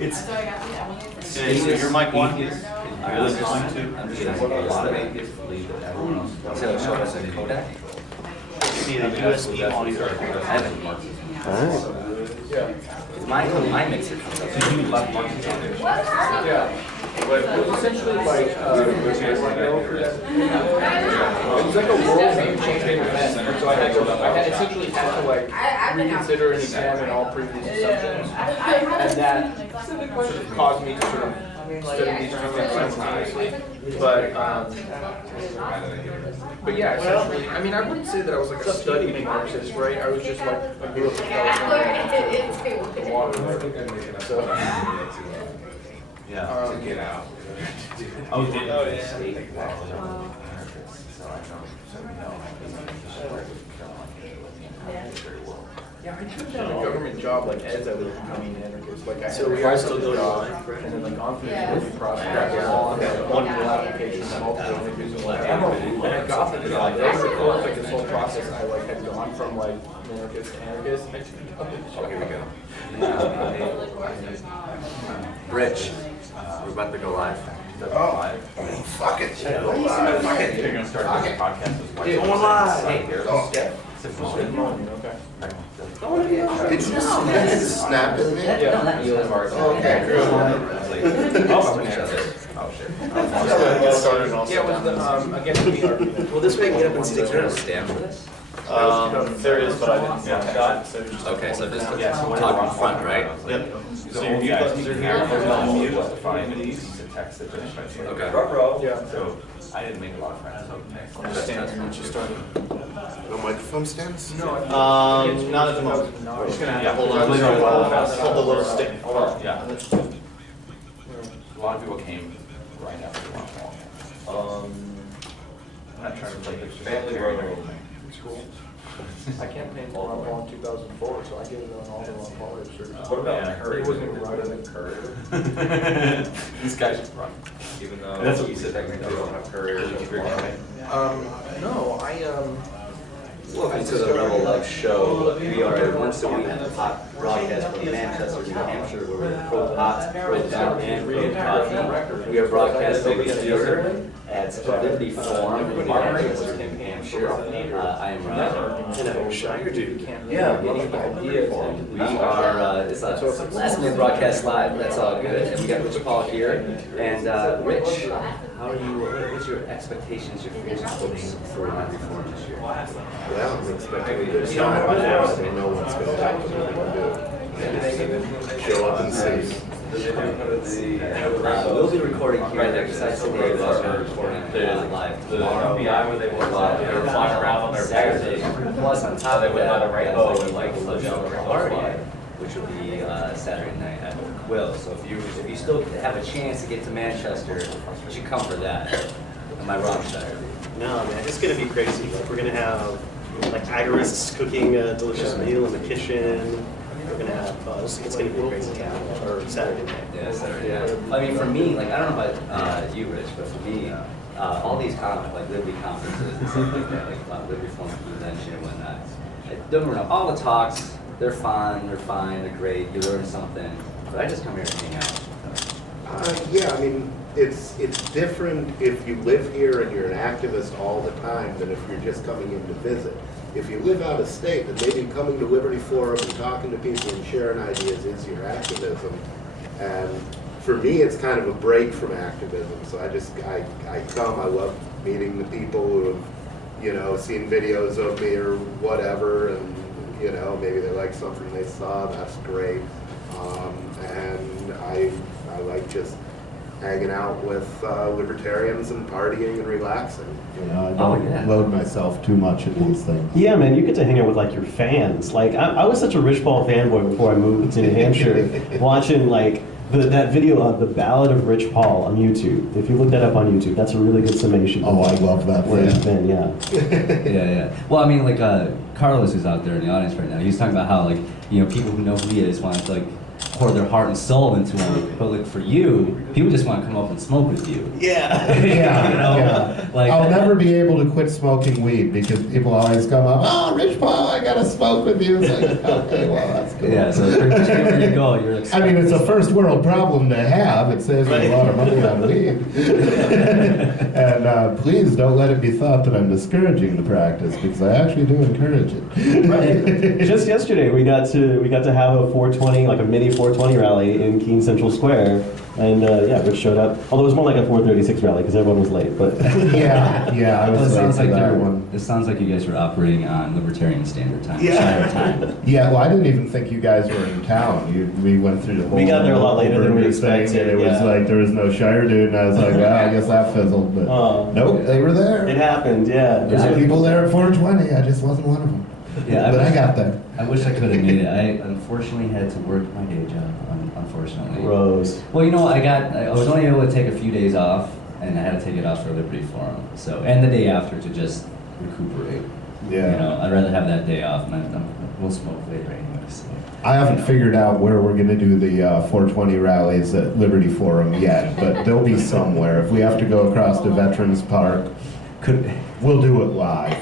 It's. Is your mic on? I'm just going to a lot of atheists believe that everyone else is so show us a Kodak. See the USB audio. I haven't Marxism. Yeah. My mixer comes up. So you left Marxism on there? Yeah. But it was essentially like, it was like a world-changing event. So I had essentially had to like reconsider and examine all previous assumptions, and that sort of caused me to sort of study these two things simultaneously. But yeah, essentially, I mean, I wouldn't say that I was like a studying Marxist, right? I was just like a group of California water. So. Yeah. To get out. Oh, did Yeah, I took down a government job like as I was becoming an anarchist. Like I had we are still doing live, and then like gone through the interview process, one full application, multiple interviews, and when I got the job, it was like this whole process. I like had gone from like anarchist to anarchist. Oh, here we go. Rich, we're about to go live. Fuck it. You're going to start this podcast as well. Going live. Hey, there's a step. Okay. Did you snap at me? Yeah, not you. Okay. Oh, shit. Yeah, it was the against the argument. Well, this way I can get up and see the Is there a camera. stamp for this? There is, but I didn't shot. Okay, so just talk in front, right? Yep. So your mute buttons are here. There's no mute. Find these to text it. Okay. Yeah. So I didn't make a lot of friends. No microphone stands? No, Not at the moment. We're just gonna have to hold on to hold the little stick. Yeah. A lot of people came right after the wall. I'm not trying to play this family road school. I campaigned for Ron Paul in 2004, so I gave it on all the Ron Paul research. What about Courier? It wasn't even right in Courier. These guys should run. Even though That's what you said technically you don't have Courier. No, Welcome to the Rebel Love Show. We are a once-a-week hot broadcast from Manchester, New Hampshire, where we're pro-pot, pro-down, and pro-coffee. We are broadcasting here at Liberty Forum in Manchester, New Hampshire. I am Ryan. And I'm Shire Dude. Yeah, we are, it's a last-minute broadcast live, that's all good. And we got Rich Paul here. And Rich, how are you, what's your expectations, your fears and hopes for Liberty Forum this year? Well, I'm expecting a good time. I don't know what's going to happen. Show up and see. We'll be recording here at Exercise today, but we're recording live tomorrow. They're flying around on their Saturday. Plus, on top of that, a party, which will be Saturday night at Quill. So if you still have a chance to get to Manchester, you should come for that. Am I wrong, Shire? No, man, it's going to be crazy. Like, we're going to have like agorists cooking a delicious meal in the kitchen. We're going to have, it's going to be a crazy time, or Saturday night. Yeah, Saturday night. I mean, for me, like, I don't know about you, Rich, but for me, all these like Liberty conferences and stuff like that, like Liberty Forum Convention and whatnot, don't get me wrong, all the talks, they're fun, they're great, you learn something, but I just come here to hang out. Yeah, I mean, it's different if you live here and you're an activist all the time than if you're just coming in to visit. If you live out of state, then maybe coming to Liberty Forum and talking to people and sharing ideas is your activism. And for me, it's kind of a break from activism. So I come, I love meeting the people who have, you know, seen videos of me or whatever, and, you know, maybe they like something they saw, that's great. And I like just hanging out with libertarians and partying and relaxing. You know, I don't load myself too much at these things. Yeah, man, you get to hang out with like your fans. Like, I was such a Rich Paul fanboy before I moved to New Hampshire, watching like that video of the Ballad of Rich Paul on YouTube. If you look that up on YouTube, that's a really good summation. Oh, I love that. Where he's been, yeah. Yeah. Well, I mean, like Carlos is out there in the audience right now. He's talking about how, like, you know, people who know who he is want to like pour their heart and soul into them. But like for you, people just want to come up and smoke with you. Yeah. Yeah, You know, yeah. like- I'll never be able to quit smoking weed because people always come up, oh, Rich Paul, I gotta smoke with you. It's like, okay, well, that's cool. Yeah, so pretty much wherever you go, you're like. I mean, it's a first world problem to have. It saves me a lot of money on weed. And please don't let it be thought that I'm discouraging the practice because I actually do encourage it. Right. Just yesterday, we got to have a 420, like a mini 420 rally in Keene Central Square, and yeah, Rich showed up. Although it was more like a 436 rally because everyone was late. But Yeah, I Well, was it late sounds to like that you're- one. it sounds like you guys were operating on Libertarian Standard Time, Yeah. Shire Time. Yeah, well, I didn't even think you guys were in town. We went through the whole. We got there a lot later than we burger thing, expected, And it was yeah. like there was no Shire dude, and I was like, well, I guess that fizzled. But Oh. nope, they were there. it happened, yeah. There's people there at 420. I just wasn't one of them. Yeah, But I got there. I wish I could have made it. I unfortunately had to work my day job. Unfortunately. Rose. Well, you know, I was only able to take a few days off, and I had to take it off for Liberty Forum. So, and the day after to just recuperate. Yeah. You know, I'd rather have that day off, and we'll smoke later anyway. So. I haven't figured out where we're going to do the 420 rallies at Liberty Forum yet, but they'll be somewhere. If we have to go across to Veterans Park, we'll do it live.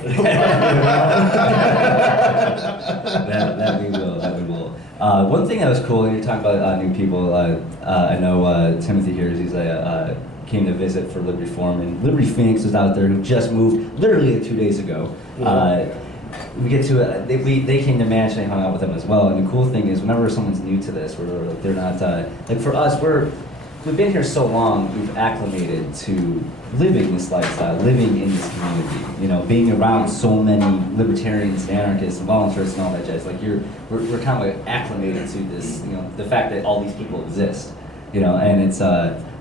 That we will. One thing that was cool, and you're talking about new people. I know Timothy here. He's came to visit for Liberty Forum, and Liberty Phoenix was out there who just moved literally 2 days ago. We get to they came to Manch and I hung out with them as well. And the cool thing is, whenever someone's new to this, where like they're not like for us, we've been here so long, we've acclimated to living this lifestyle, living in this community. You know, being around so many libertarians, and anarchists, and volunteers, and all that jazz. Like we're kind of like acclimated to this. You know, the fact that all these people exist. You know, and it's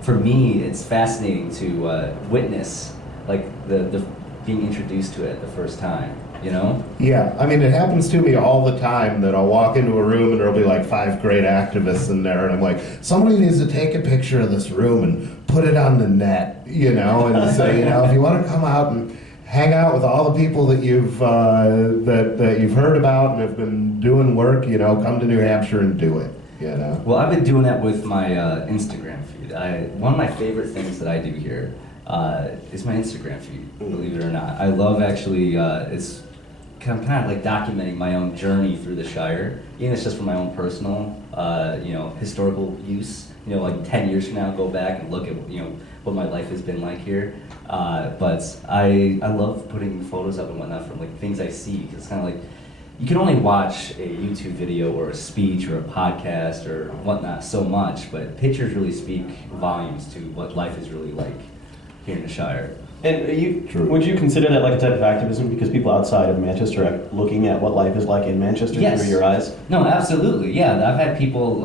for me, it's fascinating to witness like the being introduced to it the first time. You know? Yeah, I mean, it happens to me all the time that I'll walk into a room and there'll be like 5 great activists in there, and I'm like, somebody needs to take a picture of this room and put it on the net, you know, and say, you know, if you want to come out and hang out with all the people that you've that you've heard about and have been doing work, you know, come to New Hampshire and do it, you know. Well, I've been doing that with my Instagram feed. One of my favorite things that I do here is my Instagram feed, believe it or not. I love actually, it's kind of like documenting my own journey through the Shire. Even it's just for my own personal, you know, historical use. You know, like 10 years from now, go back and look at, you know, what my life has been like here. But I love putting photos up and whatnot from like things I see, because it's kind of like, you can only watch a YouTube video or a speech or a podcast or whatnot so much, but pictures really speak volumes to what life is really like here in the Shire. And would you consider that like a type of activism because people outside of Manchester are looking at what life is like in Manchester Yes. through your eyes? No, absolutely. Yeah, I've had people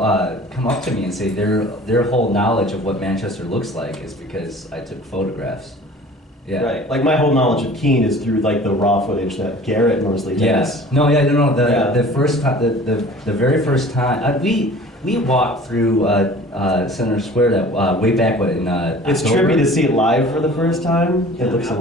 come up to me and say their whole knowledge of what Manchester looks like is because I took photographs. Yeah. Right. Like my whole knowledge of Keene is through like the raw footage that Garrett mostly does. Yes. No. Yeah. No. Yeah. The first time, the very first time we walked through Center Square that way back in It's October. trippy to see it live for the first time. It looks a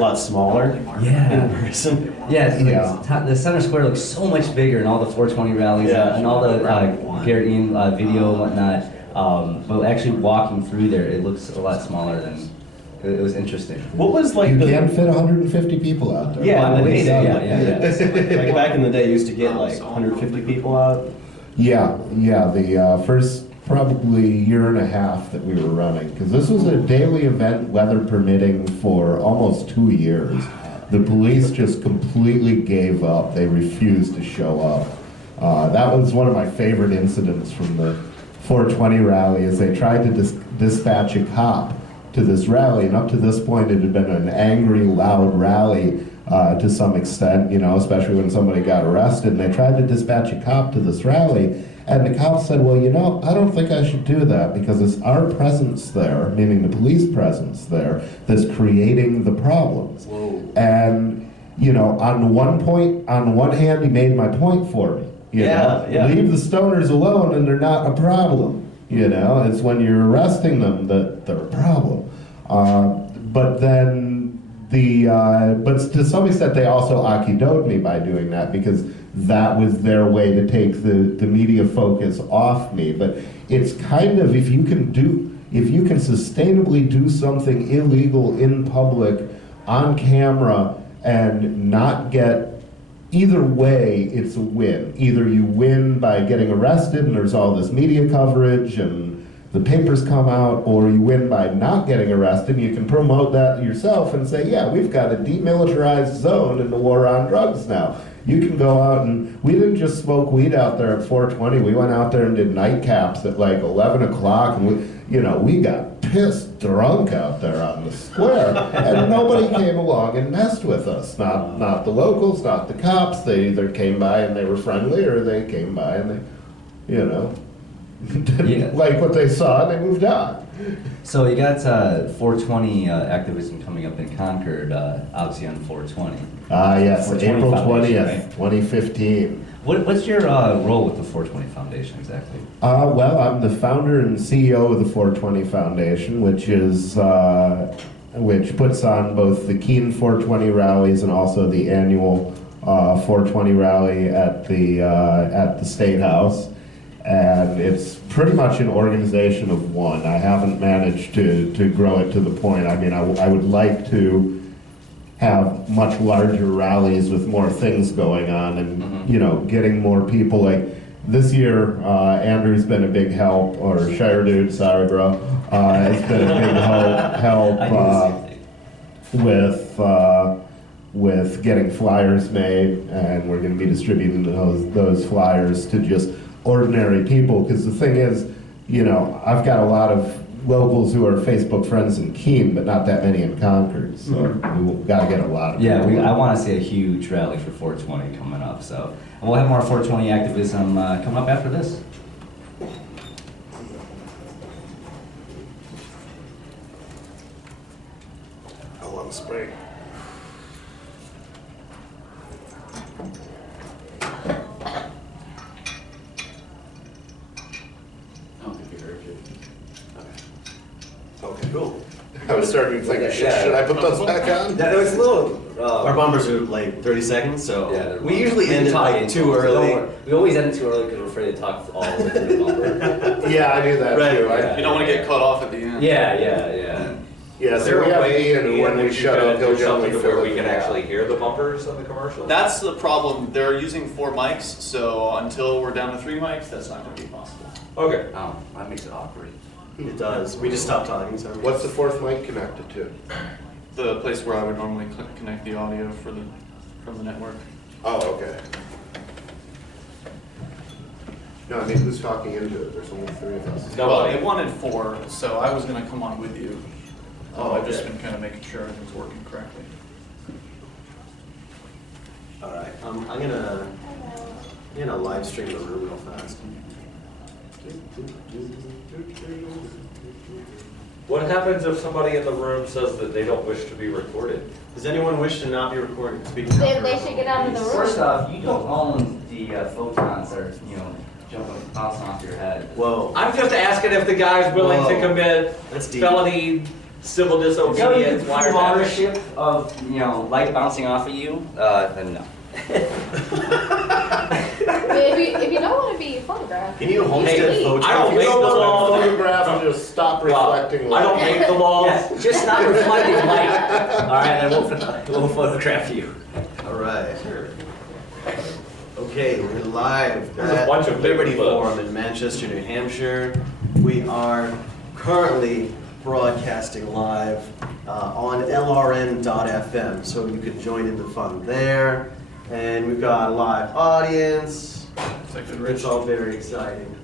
lot smaller Yeah. in person. Yeah, it's like Yeah. the Center Square looks so much bigger, and all the 420 rallies Yeah. and all the Garrettian video and whatnot. But actually walking through there, it looks a lot smaller than. It was interesting. What was like You the can't fit 150 people out there. Yeah, Well, they- yeah. like back in the day, used to get like 150 people out. Yeah, the first probably year and a half that we were running, because this was a daily event, weather permitting, for almost 2 years. The police just completely gave up. They refused to show up. That was one of my favorite incidents from the 420 rally, is they tried to dispatch a cop to this rally, and up to this point it had been an angry, loud rally to some extent, you know, especially when somebody got arrested, and they tried to dispatch a cop to this rally, and the cop said, well, you know, I don't think I should do that because it's our presence there, meaning the police presence there, that's creating the problems. Whoa. And, you know, on one hand, he made my point for me. You know? Yeah. Leave the stoners alone and they're not a problem. You know, it's when you're arresting them that they're a problem. But then but to some extent they also akidoed me by doing that, because that was their way to take the media focus off me. But it's kind of, if you can sustainably do something illegal in public on camera and not get, either way, it's a win. Either you win by getting arrested and there's all this media coverage and the papers come out, or you win by not getting arrested. You can promote that yourself and say, yeah, we've got a demilitarized zone in the war on drugs now. You can go out and, we didn't just smoke weed out there at 420, we went out there and did nightcaps at like 11 o'clock, and we got pissed drunk out there on the square, and nobody came along and messed with us. Not the locals, not the cops. They either came by and they were friendly, or they came by and they, didn't like what they saw and they moved on. So you got 420 activism coming up in Concord, obviously on 420. Yes, 420 April Foundation, 20th, right? 2015. What's your role with the 420 Foundation exactly? Well, I'm the founder and CEO of the 420 Foundation, which puts on both the Keene 420 rallies and also the annual 420 rally at the State House. And it's pretty much an organization of one. I haven't managed to grow it to the point. I mean, I would like to have much larger rallies with more things going on, and getting more people. Like this year, Andrew's been a big help, or Shiredude Sargra has been a big help with getting flyers made, and we're going to be distributing those flyers to just ordinary people, because the thing is, I've got a lot of locals who are Facebook friends in Keene, but not that many in Concord, so we've got to get a lot of people. Yeah, I want to see a huge rally for 420 coming up, so. And we'll have more 420 activism coming up after this. I want to spray. Okay, cool. I was starting to think, should I put those back on? Yeah, it was a little. Our bumpers are like 30 seconds, so Yeah, we usually end it like too early. We always end it too early because we're afraid to talk all the way through the bumper. Yeah, I do that Right, too. yeah. You don't want to get cut off at the end. Yeah. Yeah, Is so there we a have way, Ian, and when we shut up, he'll do something gently to where fill we it can in. actually hear the bumpers of the commercial? That's the problem. They're using 4 mics, so until we're down to 3 mics, that's not going to be possible. Okay. Oh, that makes it awkward. It does. We just stopped talking. So What's the fourth mic connected to? The place where I would normally connect the audio from the network. Oh, okay. No, I mean, who's talking into it? There's only 3 of us. Well, Nobody. they wanted 4, so I was going to come on with you. Oh, I've just okay. been kind of making sure everything's working correctly. all right, I'm gonna live stream the room real fast. What happens if somebody in the room says that they don't wish to be recorded? Does anyone wish to not be recorded? Speak Then they should get out of the room. First off, you don't own the photons that are, jumping, bouncing off your head. Whoa, I'm just asking if the guy's willing to Whoa. commit that's deep. felony civil Until you disobedience. can prove ownership of, light bouncing off of you, then no. If you don't want to be photographed. Can you homestead Hey, photos? I don't If you make don't the want law. to photograph and just stop Well, reflecting I don't light. make the laws. Yes, just not reflecting light. All right, then we'll photograph you. All right. Okay, we're live There's a at bunch of Liberty paper clips. Forum in Manchester, New Hampshire. We are currently broadcasting live on LRN.FM, so you can join in the fun there. And we've got a live audience. Is that good, Rich? It's all very exciting.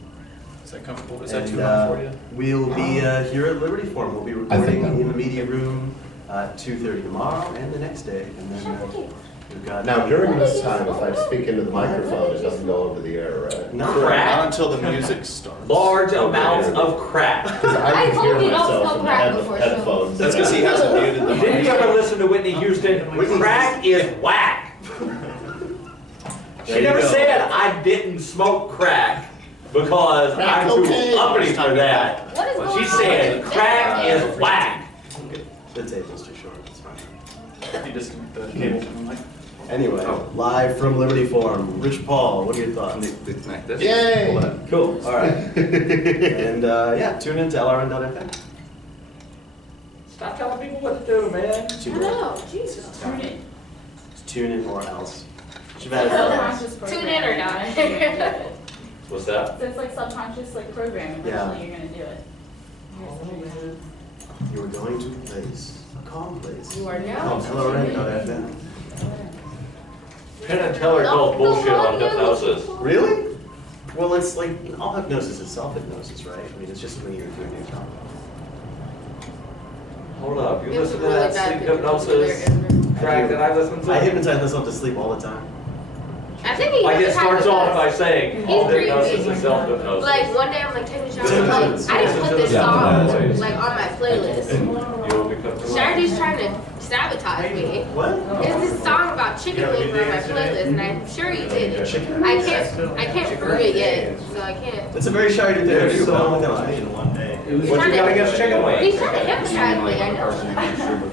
Is that comfortable? Is that And too loud for you? we'll be here at Liberty Forum. We'll be I think recording that in the works. media room at 2:30 tomorrow and the next day. And then we've got Now, during this time, if I speak into the microphone, it doesn't go over the air, right? no, Crack. Not until the music starts. Large amounts of crack. Because I I can told hear you don't myself smoke in the crack before shows. headphones. That's because he hasn't muted the Didn't you mic. ever listen to Whitney Houston? Crack is whack. She There you never go. said I didn't smoke crack because I'm too cocaine. uppity for that. What is going She on said with crack this? is whack. the table's too short. It's fine. If you disconnect the cable from the mic. Anyway, live from Liberty Forum. Rich Paul, what are your thoughts? Like this? Yay! Hold on. Cool. All right. And yeah, tune in to LRN.FM. Stop telling people what to do, man. Tune I in. know, Jesus. Tune in. Tune in or else. Subconscious. Tune in or not. What's that? So it's like subconscious like programming. Yeah. Eventually you're gonna do it. You ware going to a place, a calm place. You are now. Called LRN.FM. Penn and Teller called bullshit on hypnosis. Really? Well, it's like, all hypnosis is self-hypnosis, right? I mean, it's just something you're doing yourself. Hold up, you It was listen to really that bad sleep hypnosis track that I listen to? I hypnotize myself to sleep all the time. I think he Like it hypnotized starts off by us. saying, He's all creepy. hypnosis is self-hypnosis. Like one day I'm like taking a shower, Yeah. I'm like, I didn't put this Yeah. song like on my playlist. You will become Charity's trying to sabotage me. What? There's this song about chicken wings on my playlist, and I'm sure you did it. Chicken? I can't prove it yet, so I can't. It's a very shy to do. Yeah, So so- I'm gonna in one day. What you got against chicken He's wings? trying to hypnotize me, I know.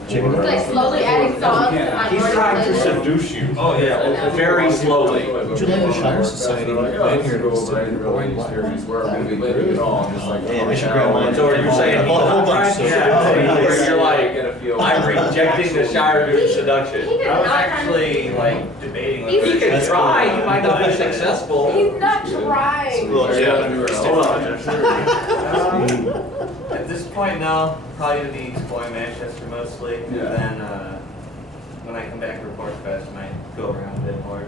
Chicken He's like slowly adding songs to my He's trying to playlist. seduce you. Oh, yeah, very slowly. Would you like a Shire Society? Man, I should grab mine. So are you saying, Hold on. where you're like, I'm rejecting the Shire dude He seduction? did not Actually, like, debating He's- He can try, he might not be successful. He's not trying. Well, Yeah. hold on. At this point, no. Probably gonna be exploring Manchester mostly. And then when I come back to Report Fest, I might go around a bit more.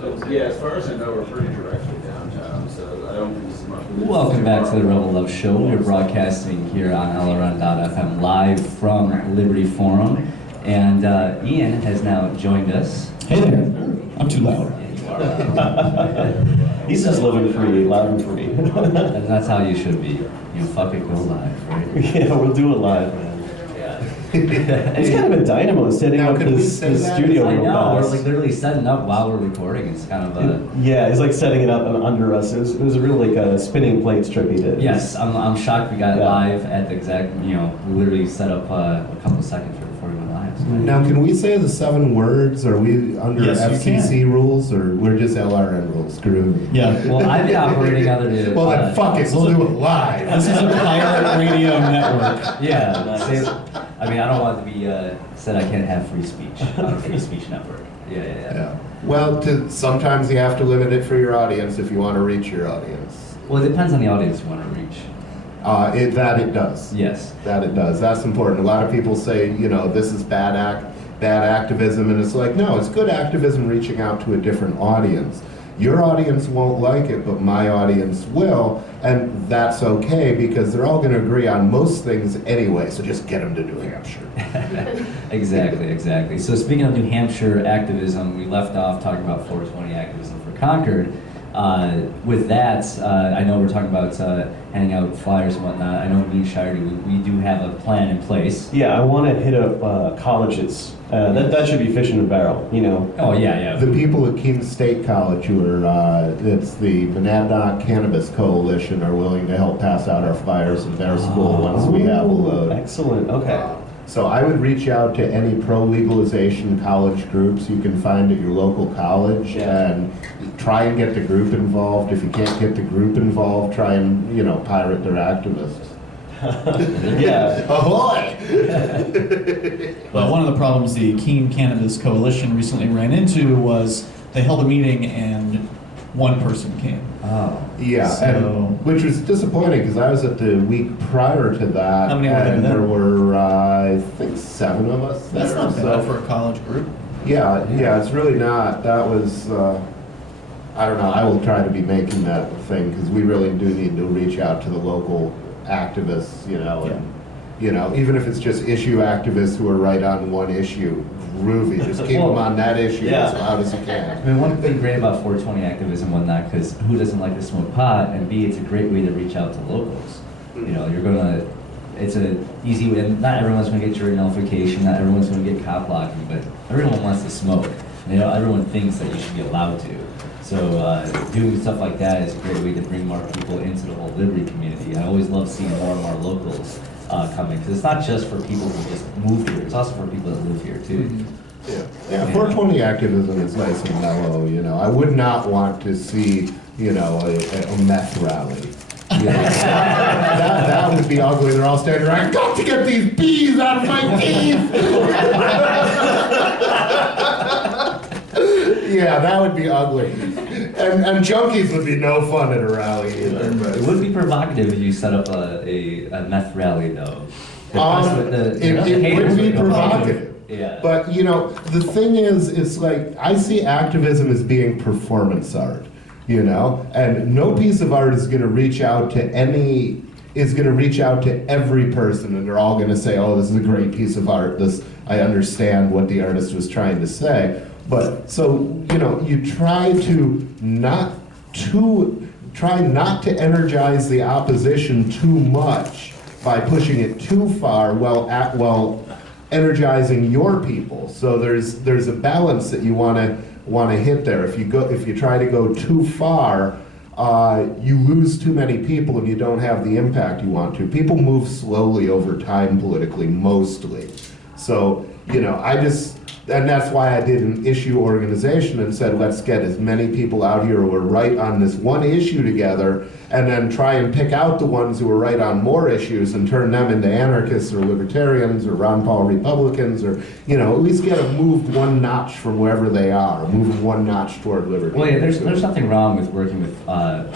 So Yeah, as far as I know, we're pretty directly downtown, so I don't think this is much. Welcome back to the Rebel Love Show. We're broadcasting here on LRN.FM live from Liberty Forum. And Ian has now joined us. Hey there. I'm too loud. He's just living free, loud and free. And that's how you should be. You fucking go live, right? Yeah, we'll do it live, man. He's kind of a dynamo setting Now, up could we his say that? studio I real know, we're fast. like literally setting up while we're recording. It's kind of a... Yeah, he's like setting it up under us. It was a real like spinning plates trip he did. Yes, I'm shocked we got Yeah. live at the exact, we literally set up a couple seconds before we went live. So Now, can we say the 7 words? Are we under Yes, you FCC rules, or we're just LRN rules? Screw me. Yeah. Well, I've been operating under the... Well, then fuck it. We'll do it live. This is a pirate radio network. Yeah, Nice. I mean, I don't want to be said I can't have free speech on a free speech network. Yeah. Yeah. Well, sometimes you have to limit it for your audience if you want to reach your audience. Well, it depends on the audience you want to reach. It does. Yes. That it does. That's important. A lot of people say, this is bad activism, and it's like, no, it's good activism reaching out to a different audience. Your audience won't like it, but my audience will, and that's okay because they're all going to agree on most things anyway, so just get them to New Hampshire. Exactly. So speaking of New Hampshire activism, we left off talking about 420 activism for Concord. With that, I know we're talking about handing out flyers and whatnot. I know me and Shirey, we do have a plan in place. Yeah, I want to hit up colleges. That should be fish in a barrel, Oh, yeah. The people at Keene State College who are, it's the Monadnock Cannabis Coalition, are willing to help pass out our flyers in their school once we have a load. Excellent. Okay. So I would reach out to any pro-legalization college groups you can find at your local college and try and get the group involved. If you can't get the group involved, try and, pirate their activists. Yeah. Ahoy! Well, one of the problems the Keene Cannabis Coalition recently ran into was they held a meeting and one person came. Oh. Yeah, So- and, which was disappointing because I was at the week prior to that. How many were there and then? there were, I think, 7 of us there. That's not bad for a college group. Yeah, it's really not. That was, I don't know, I will try to be making that a thing because we really do need to reach out to the local activists, and, even if it's just issue activists who are right on one issue, groovy, just keep them on that issue as loud as you I can. mean, one thing great about 420 activism and whatnot, because who doesn't like to smoke pot, and B, it's a great way to reach out to locals. It's a easy way, and not everyone's going to get jury nullification, not everyone's going to get cop blocking, but everyone wants to smoke. And, everyone thinks that you should be allowed to. So doing stuff like that is a great way to bring more people into the whole Liberty community. I always love seeing more and more locals coming, because it's not just for people who just move here, it's also for people that live here too. Yeah, 420 activism is nice and mellow, you know. I would not want to see, you know, a meth rally. You know, that would be ugly. They're all standing around, I've got to get these bees out of my teeth! Yeah, that would be ugly. And junkies would be no fun at a rally either. But. It would be provocative if you set up a meth rally, though. It would be provocative. Yeah. But, you know, the thing is, it's like, I see activism as being performance art, you know? And no piece of art is going to reach out to every person, and they're all going to say, oh, this is a great piece of art. I understand what the artist was trying to say. But, so, you know, you try not to energize the opposition too much by pushing it too far while energizing your people. So there's a balance that you want to hit there. If you try to go too far, you lose too many people and you don't have the impact you want to. People move slowly over time politically, mostly. So, you know, and that's why I did an issue organization and said, let's get as many people out here who are right on this one issue together, and then try and pick out the ones who are right on more issues and turn them into anarchists or libertarians or Ron Paul Republicans, or, you know, at least get them moved one notch from wherever they are, move them one notch toward liberty. Well, yeah, there's nothing wrong with working with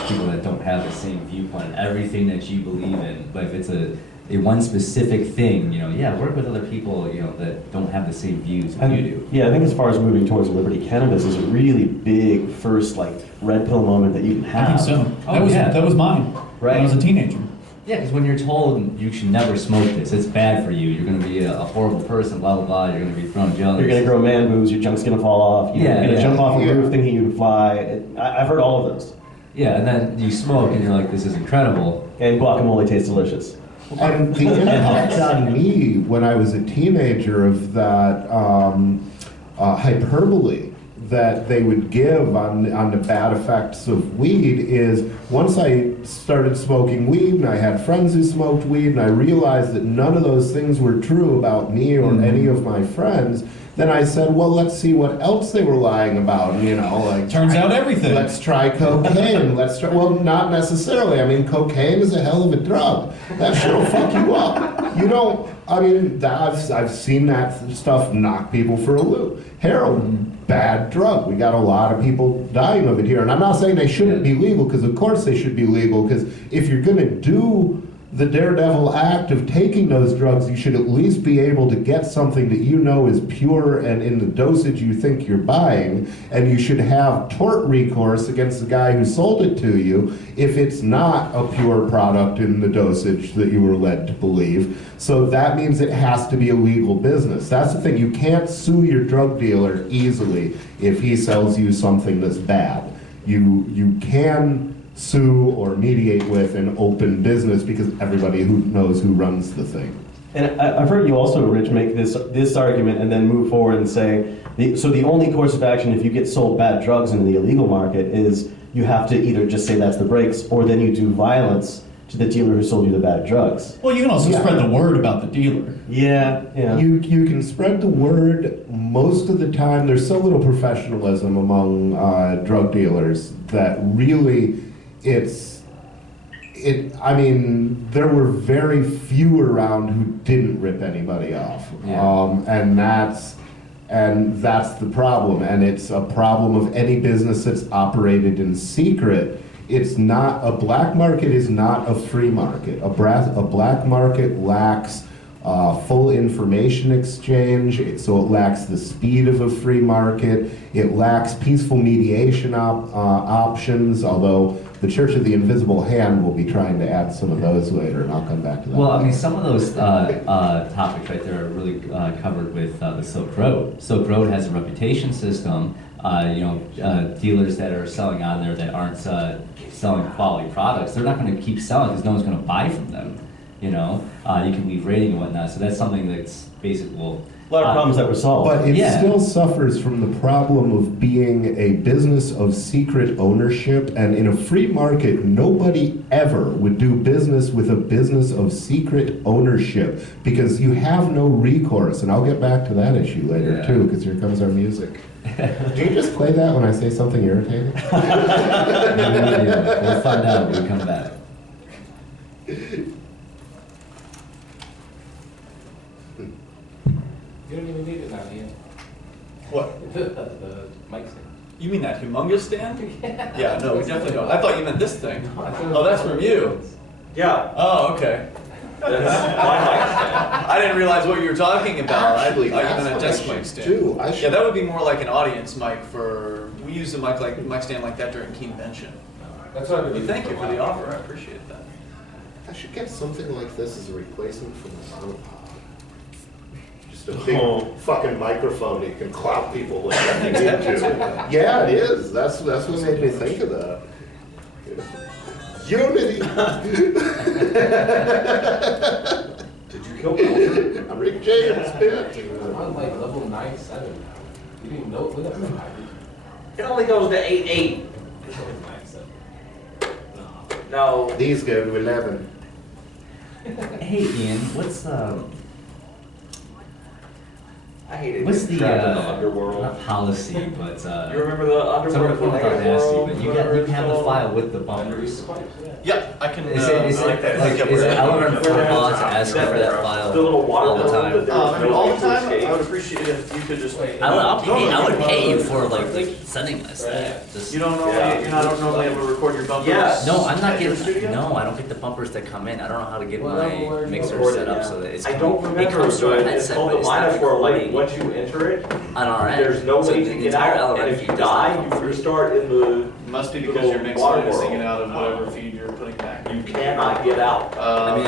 people that don't have the same viewpoint on everything that you believe in, but if it's a one specific thing, you know, yeah, work with other people, you know, that don't have the same views as you do. Yeah, I think as far as moving towards liberty, cannabis is a really big first, like, red pill moment that you can have. I think so. That was mine when I was a teenager. Yeah, because when you're told you should never smoke this, it's bad for you, you're going to be a horrible person, blah, blah, blah, you're going to be thrown in jail. You're going to grow man boobs, your junk's going to fall off, you're going to jump off a roof thinking you can fly. I've heard all of those. Yeah, and then you smoke and you're like, this is incredible. And guacamole tastes delicious. And the impact on me when I was a teenager of that hyperbole that they would give on the bad effects of weed is, once I started smoking weed and I had friends who smoked weed and I realized that none of those things were true about me or any of my friends, then I said, well, let's see what else they were lying about, you know, like... Turns out everything. Let's try cocaine, well, not necessarily. I mean, cocaine is a hell of a drug. That shit'll fuck you up. You don't, I mean, I've seen that stuff knock people for a loop. Heroin, bad drug. We got a lot of people dying of it here. And I'm not saying they shouldn't be legal, because of course they should be legal, because if you're gonna do the daredevil act of taking those drugs, you should at least be able to get something that you know is pure and in the dosage you think you're buying, and you should have tort recourse against the guy who sold it to you if it's not a pure product in the dosage that you were led to believe. So that means it has to be a legal business. That's the thing, you can't sue your drug dealer easily if he sells you something that's bad. You can sue or mediate with an open business because everybody who knows who runs the thing. And I've heard you also, Rich, make this argument and then move forward and say, so the only course of action if you get sold bad drugs into the illegal market is you have to either just say that's the brakes, or then you do violence to the dealer who sold you the bad drugs. Well, you can also spread the word about the dealer. Yeah. You can spread the word most of the time. There's so little professionalism among drug dealers that really I mean, there were very few around who didn't rip anybody off. Yeah. And that's the problem. And it's a problem of any business that's operated in secret. It's not, a black market is not a free market. A black market lacks full information exchange, so it lacks the speed of a free market. It lacks peaceful mediation options, although the Church of the Invisible Hand will be trying to add some of those later, and I'll come back to that. Well, I mean, some of those topics right there are really covered with the Silk Road. Silk Road has a reputation system. Dealers that are selling on there that aren't selling quality products, they're not going to keep selling because no one's going to buy from them. You know, you can leave rating and whatnot. So that's something that's basically, well, A lot of problems that were solved. But it Yeah. still suffers from the problem of being a business of secret ownership, and in a free market, nobody ever would do business with a business of secret ownership because you have no recourse. And I'll get back to that issue later Yeah. too, because here comes our music. Do you just play that when I say something irritating? We'll find out when we come back. You don't even need it now, Ian. What? The mic stand. You mean that humongous stand? Yeah, no, we definitely don't. I thought you meant this thing. Oh, that's from you. Yeah, Oh, okay. that's my mic stand. I didn't realize what you were talking about. I thought Actually, you that's meant a what desk I mic should stand. do. I Yeah, should, that would be more like an audience mic for, we use a mic stand like that during convention. That's what I've been Thank you using for the a while. offer, I appreciate that. I should get something like this as a replacement for the sound pod. Just a big fucking microphone that you can clap people with nothing into. Yeah, it is. That's what made me think of that. Unity. Did you kill Culture? I'm Rick James, bitch. I'm on like level 9-7. You didn't even know what that meant. It only goes to 8-8. It's only 9-7. No. These go to 11. Hey Ian, what's I hated what's getting the trapped in the underworld. not policy, but You remember the some underworld? report the about nasty, world, but you whatever it's have the called? file with the bumpers. Yep, I can. Is it like that. like is it element for law to ask for that file The little water all the balloon time? that there was I mean, no all way the to time. escape. I would appreciate it if you could just. I would pay you for like sending us that. Just, You don't normally, you're not normally able to record your bumpers. Yes. no, I'm not at your getting. studio? No, I don't get the bumpers that come in. I don't know how to get Well, my we're mixer recording, set up yeah. so that it's. I don't it remember, comes through a but it's headset, called but the it's not minus where like recording once you enter it, on our end. there's no So way the to get entire out, and LRM if you feed does not die, come you through. restart in the. Must be because Little your mixer water is world. singing out of whatever feed you're putting back. You cannot get out. I mean,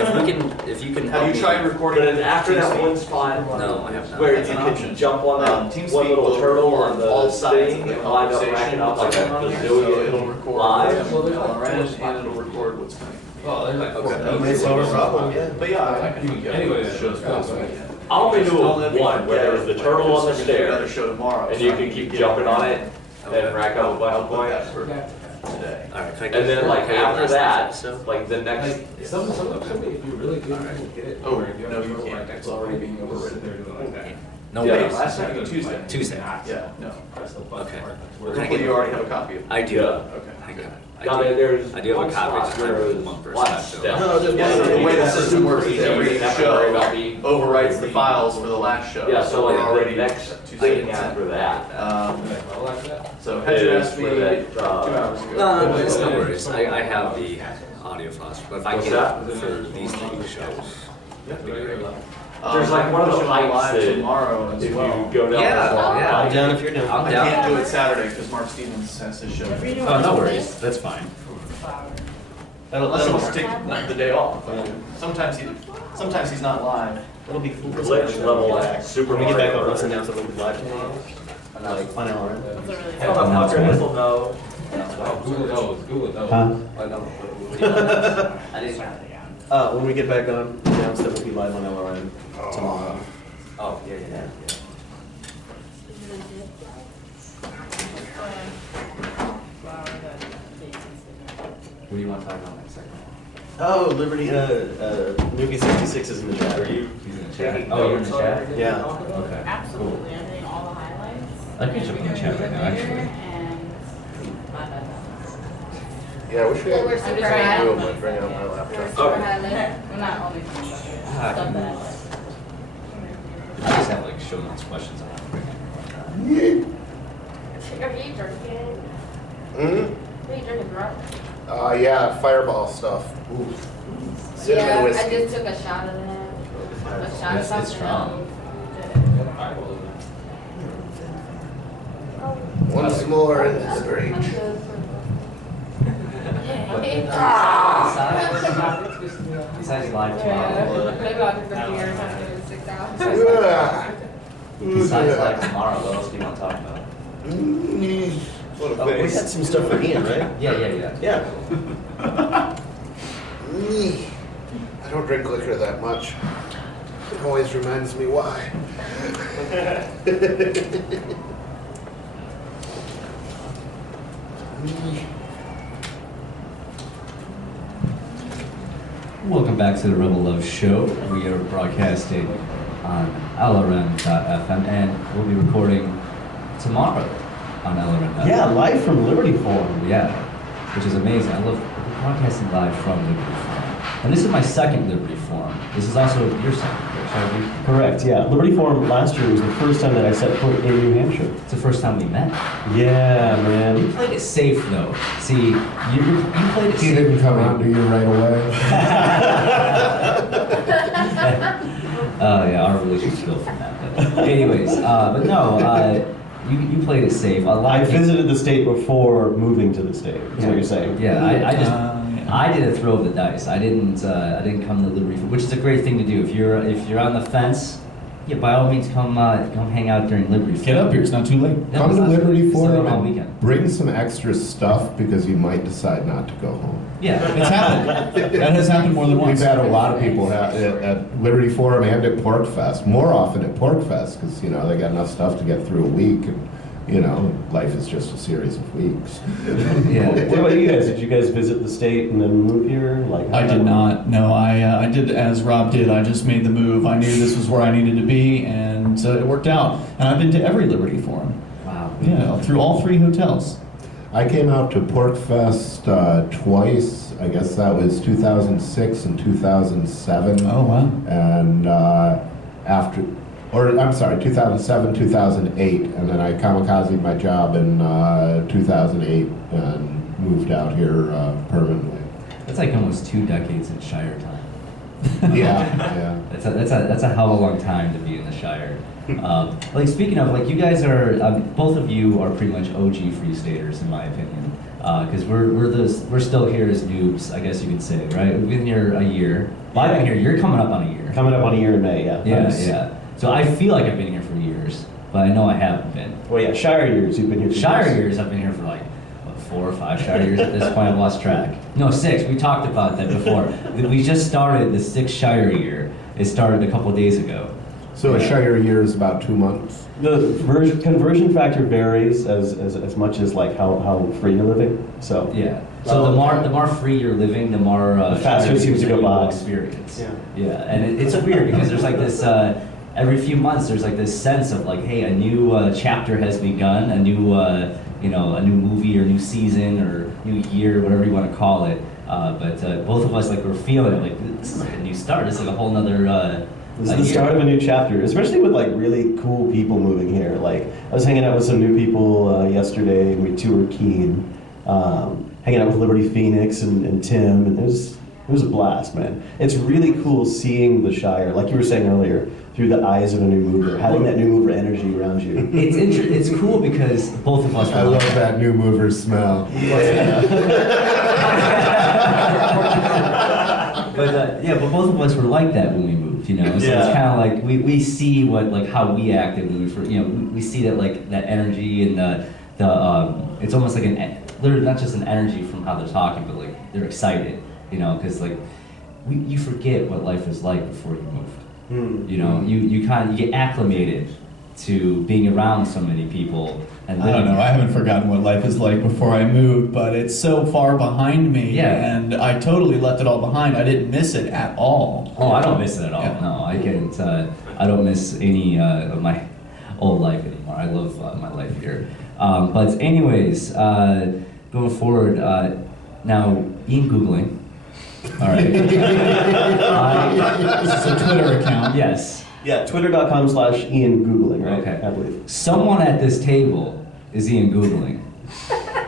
if you can. Have you help tried me- recording? But then after that TeamSpeak? one spot, No, I have not. where That's you an can option. jump on that TeamSpeak one little will turtle record on the all sides thing of the and wind up racking up like a conversation. So it'll bazillion record live. Well, there's like LRM four and it'll record what's coming. Well, there's like four. Okay. May solve a problem, But yeah, I can. Anyway, that shows goes. I only knew of one where there was the turtle on the Another stairs, show tomorrow. and you can keep jumping on it and rack up vital points. Today. All right, can I And get- then like can I get after last that, night's episode? like the next, Like, some if you really do get it. Oh, or if you no, have you trouble, can't. like, It's already being overridden. they're doing like that. No Yeah, way. Last night, Tuesday. Tuesday. Yeah, no. Press the button Okay. part. Hopefully you already have a copy of it. I do. Yeah. Okay. I got it. I mean, there's I do have one a copy. spot Just where not it the was bumpers. one so- step. No, just Yeah, so the way the system works is Super every easy, never worry about show being- overwrites the files for the last show. Yeah, so like we're the already next Tuesday. thing after that I like that. So had you is asked me for 2 that, hours ago. No, it's no worries. I have the audio files, but if I What's get that? it for these things shows. that'd be great. There's like one of the live heights that tomorrow as if well. you go down Yeah, this long yeah, hike, I'm down if you're down. I'm I down. can't do it Saturday because Mark Stevens has his show. Oh, no worries. That's fine. Unless he wants to take the day off. Sometimes he's not live. It'll be cool. glitch level Super When we get back Mario on, let's Bros. announce it will be live tomorrow. Like, fun LRM. Motherfucker, this'll know. Google knows, Google knows. Huh? I know. I didn't. When we get back on, announce that we'll be live on LRM tomorrow. Oh, yeah, yeah. What do you want to talk about next segment? Oh, Liberty, Nuki 66 is in the chat. Are you? He's in the chat. Oh, you're in the chat? Yeah. Okay. Absolutely, I'm doing all the highlights. I can jump in the chat right now, actually. And Yeah, I wish we had we're a super video high. of like bring out my We're laptop. super highlight. Well, not only from stuff Ah, I that. just have like show notes questions on Are you drinking? Hmm? Are you drinking, bro? Yeah, fireball stuff. Ooh. Cinnamon Yeah, I whiskey. just took a shot of that. A shot of It's something strong. Once more in this range. Besides live tomorrow. Maybe I'll drink a beer or something in 6 hours. Besides live tomorrow, what else do you want to talk about? What a Oh, we face. had some stuff for Ian, right? Yeah. Yeah. I don't drink liquor that much. It always reminds me why. Welcome back to the Rebel Love Show. We are broadcasting on LRM.FM and we'll be recording tomorrow on LRM.FM. Yeah, live from Liberty Forum. Yeah, which is amazing. I love broadcasting live from Liberty Forum. And this is my second Liberty Forum. This is also your second, correct? Correct, yeah. Liberty Forum last year was the first time that I set foot in New Hampshire. It's the first time we met. Yeah, man. You played it safe, though. See, you played it He safe. didn't come out to you right away. Yeah, our relationship's built from that. But anyways, but no, you played it safe. I visited the state before moving to the state, is what you're saying. Yeah, I did a throw of the dice. I didn't come to Liberty, which is a great thing to do. If you're on the fence, yeah, by all means come hang out during Liberty. Get up here, it's not too late. No, Come it's to not- Liberty it's not Forum all and weekend. bring some extra stuff because you might decide not to go home. Yeah, It's happened. That has happened more than once. We've had a lot of people at Liberty Forum and at Pork Fest, more often at Pork Fest because, you know, they got enough stuff to get through a week and, you know, life is just a series of weeks. yeah. What about you guys? Did you guys visit the state and then move here? Like, I did not. No, I did as Rob did. I just made the move. I knew this was where I needed to be, and it worked out. And I've been to every Liberty Forum. Wow. Yeah, through all 3 hotels. I came out to Pork Fest twice. I guess that was 2006 and 2007. Oh, wow. And I'm sorry, 2007, 2008, and then I kamikazed my job in 2008 and moved out here permanently. That's like almost 2 decades in Shire time. Yeah. That's a hell of a long time to be in the Shire. Like speaking of, like you guys are, both of you are pretty much OG Free Staters in my opinion, because we're still here as noobs, I guess you could say, right? We've been here a year. Well, I've been here. You're coming up on a year. Coming up on a year in May, yeah. Yeah, Nice. yeah. So I feel like I've been here for years, but I know I haven't been. Well, yeah, Shire years, you've been here for Shire years, I've been here for like, what, 4 or 5 Shire years at this point, I've lost track. No, 6, we talked about that before. We just started the 6th Shire year. It started a couple days ago. So a Shire year is about 2 months. The conversion factor varies as much as like how free you're living. So Yeah. So the more free you're living, the more the faster it seems to go you will by. experience. Yeah. Yeah, and it's weird because there's like this every few months there's like this sense of like, hey, a new chapter has begun, a new a new movie or new season or new year, whatever you want to call it. But both of us like we're feeling it, like this is like a new start. This is like a whole nother. This is the start of a new chapter, especially with like really cool people moving here. Like I was hanging out with some new people yesterday, and we toured Keene, hanging out with Liberty Phoenix and Tim, and it was a blast, man. It's really cool seeing the Shire, like you were saying earlier, through the eyes of a new mover, having that new mover energy around you. It's cool because both of us. I love that new mover smell. But both of us were like that when we moved, you know. So it's kind of like we see how we acted when we see that like that energy and the it's almost like they're not just an energy from how they're talking, but like they're excited, you know, because like you forget what life was like before you moved. You know, you get acclimated to being around so many people. And I don't know. I haven't forgotten what life is like before I moved, but it's so far behind me. Yeah. And I totally left it all behind. I didn't miss it at all. Oh, I don't miss it at all. Yeah. No, I can't. I don't miss any of my old life anymore. I love my life here. But anyways, going forward, now Ian Googling. All right. This is a Twitter account. Yes. Yeah, twitter.com/Ian Googling, right? Okay. I believe. Someone at this table is Ian Googling.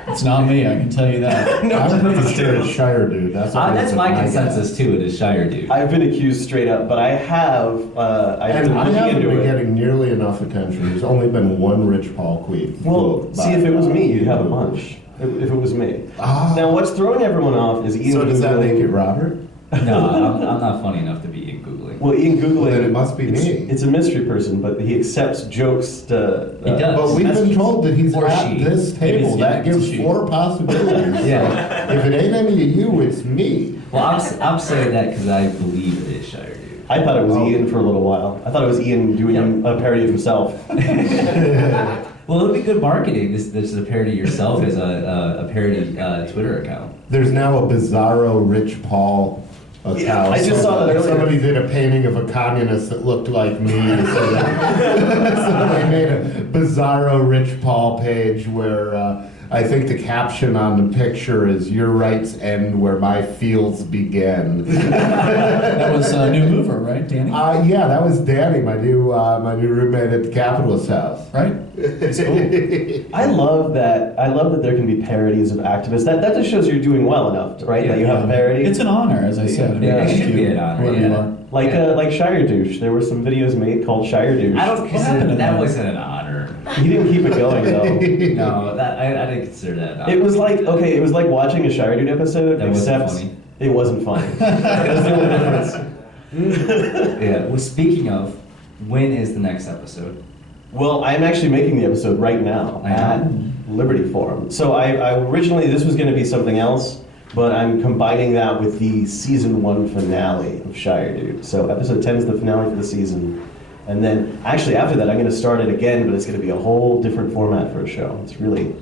It's not me, I can tell you that. I'm pretty sure it's Shire dude. That's my consensus too. It is Shire dude. I've been accused straight up, but I have. I've been I looking haven't into been it. getting nearly enough attention. There's only been one Rich Paul tweet. Well, see, if it was me, you'd have a bunch. If it was me. Now, what's throwing everyone off is Ian So Googling. does that make it Robert? No, I'm not funny enough to be Ian Googling. Well, Ian Googling. Well, then it must be it's, me. It's a mystery person, but he accepts jokes to. He does. But we've been told that he's Or at she. this table. Yeah, That it's gives she. 4 possibilities. Yeah. So if it ain't any of you, it's me. Well, I'm saying that because I believe it is Shire dude. I thought it was Ian for a little while. I thought it was Ian doing a parody of himself. Well, it'll be good marketing. This is a parody yourself as a parody Twitter account. There's now a Bizarro Rich Paul account. Yeah, I just saw that earlier. Somebody did a painting of a communist that looked like me. So they made a Bizarro Rich Paul page where I think the caption on the picture is "Your rights end where my fields begin." That was a new mover, right, Danny? Yeah, that was Danny, my new roommate at the Capitalist House. Right? It's cool. I love that there can be parodies of activists. That just shows you're doing well enough, right? That you have a parody. It's an honor, as I said. I mean, It thank should be you, an honor, whoever yeah. you are. Like Shire Douche. There were some videos made called Shire Douche. I don't happened consider to that that? wasn't an honor. He didn't keep it going though. No, I didn't consider that an honor. It was like watching a Shire Dude episode, That wasn't except funny. it wasn't funny. That's the only difference. Yeah. Well, speaking of, when is the next episode? Well, I'm actually making the episode right now at Liberty Forum. So I originally, this was going to be something else, but I'm combining that with the season 1 finale of Shire Dude. So episode 10 is the finale for the season. And then actually after that, I'm going to start it again, but it's going to be a whole different format for a show. It's really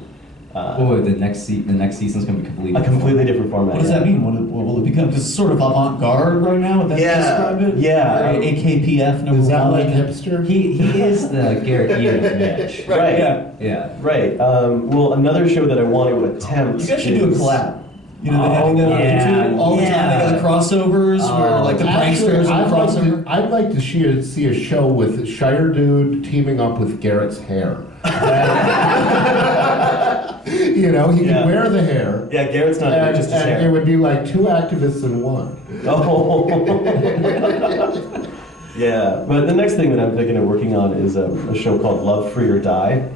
the next season's going to be completely different format. What does that mean? What will it become? Because it's sort of avant-garde right now. Would that describe it? Yeah. Very AKPF number Is that one. like hipster? He is the Garrett Ian of Match. Right. Yeah. Right. Well, another show that I want to attempt. You guys should do a collab. You know, they do that on YouTube all the time. They got the crossovers where like the pranksters and crossover. I'd like to see a show with Shire Dude teaming up with Garrett's hair. You know, he can wear the hair. Yeah, Garrett's not just his and hair. it would be like 2 activists in one. Oh. Yeah, but the next thing that I'm thinking of working on is a show called Love Free or Die,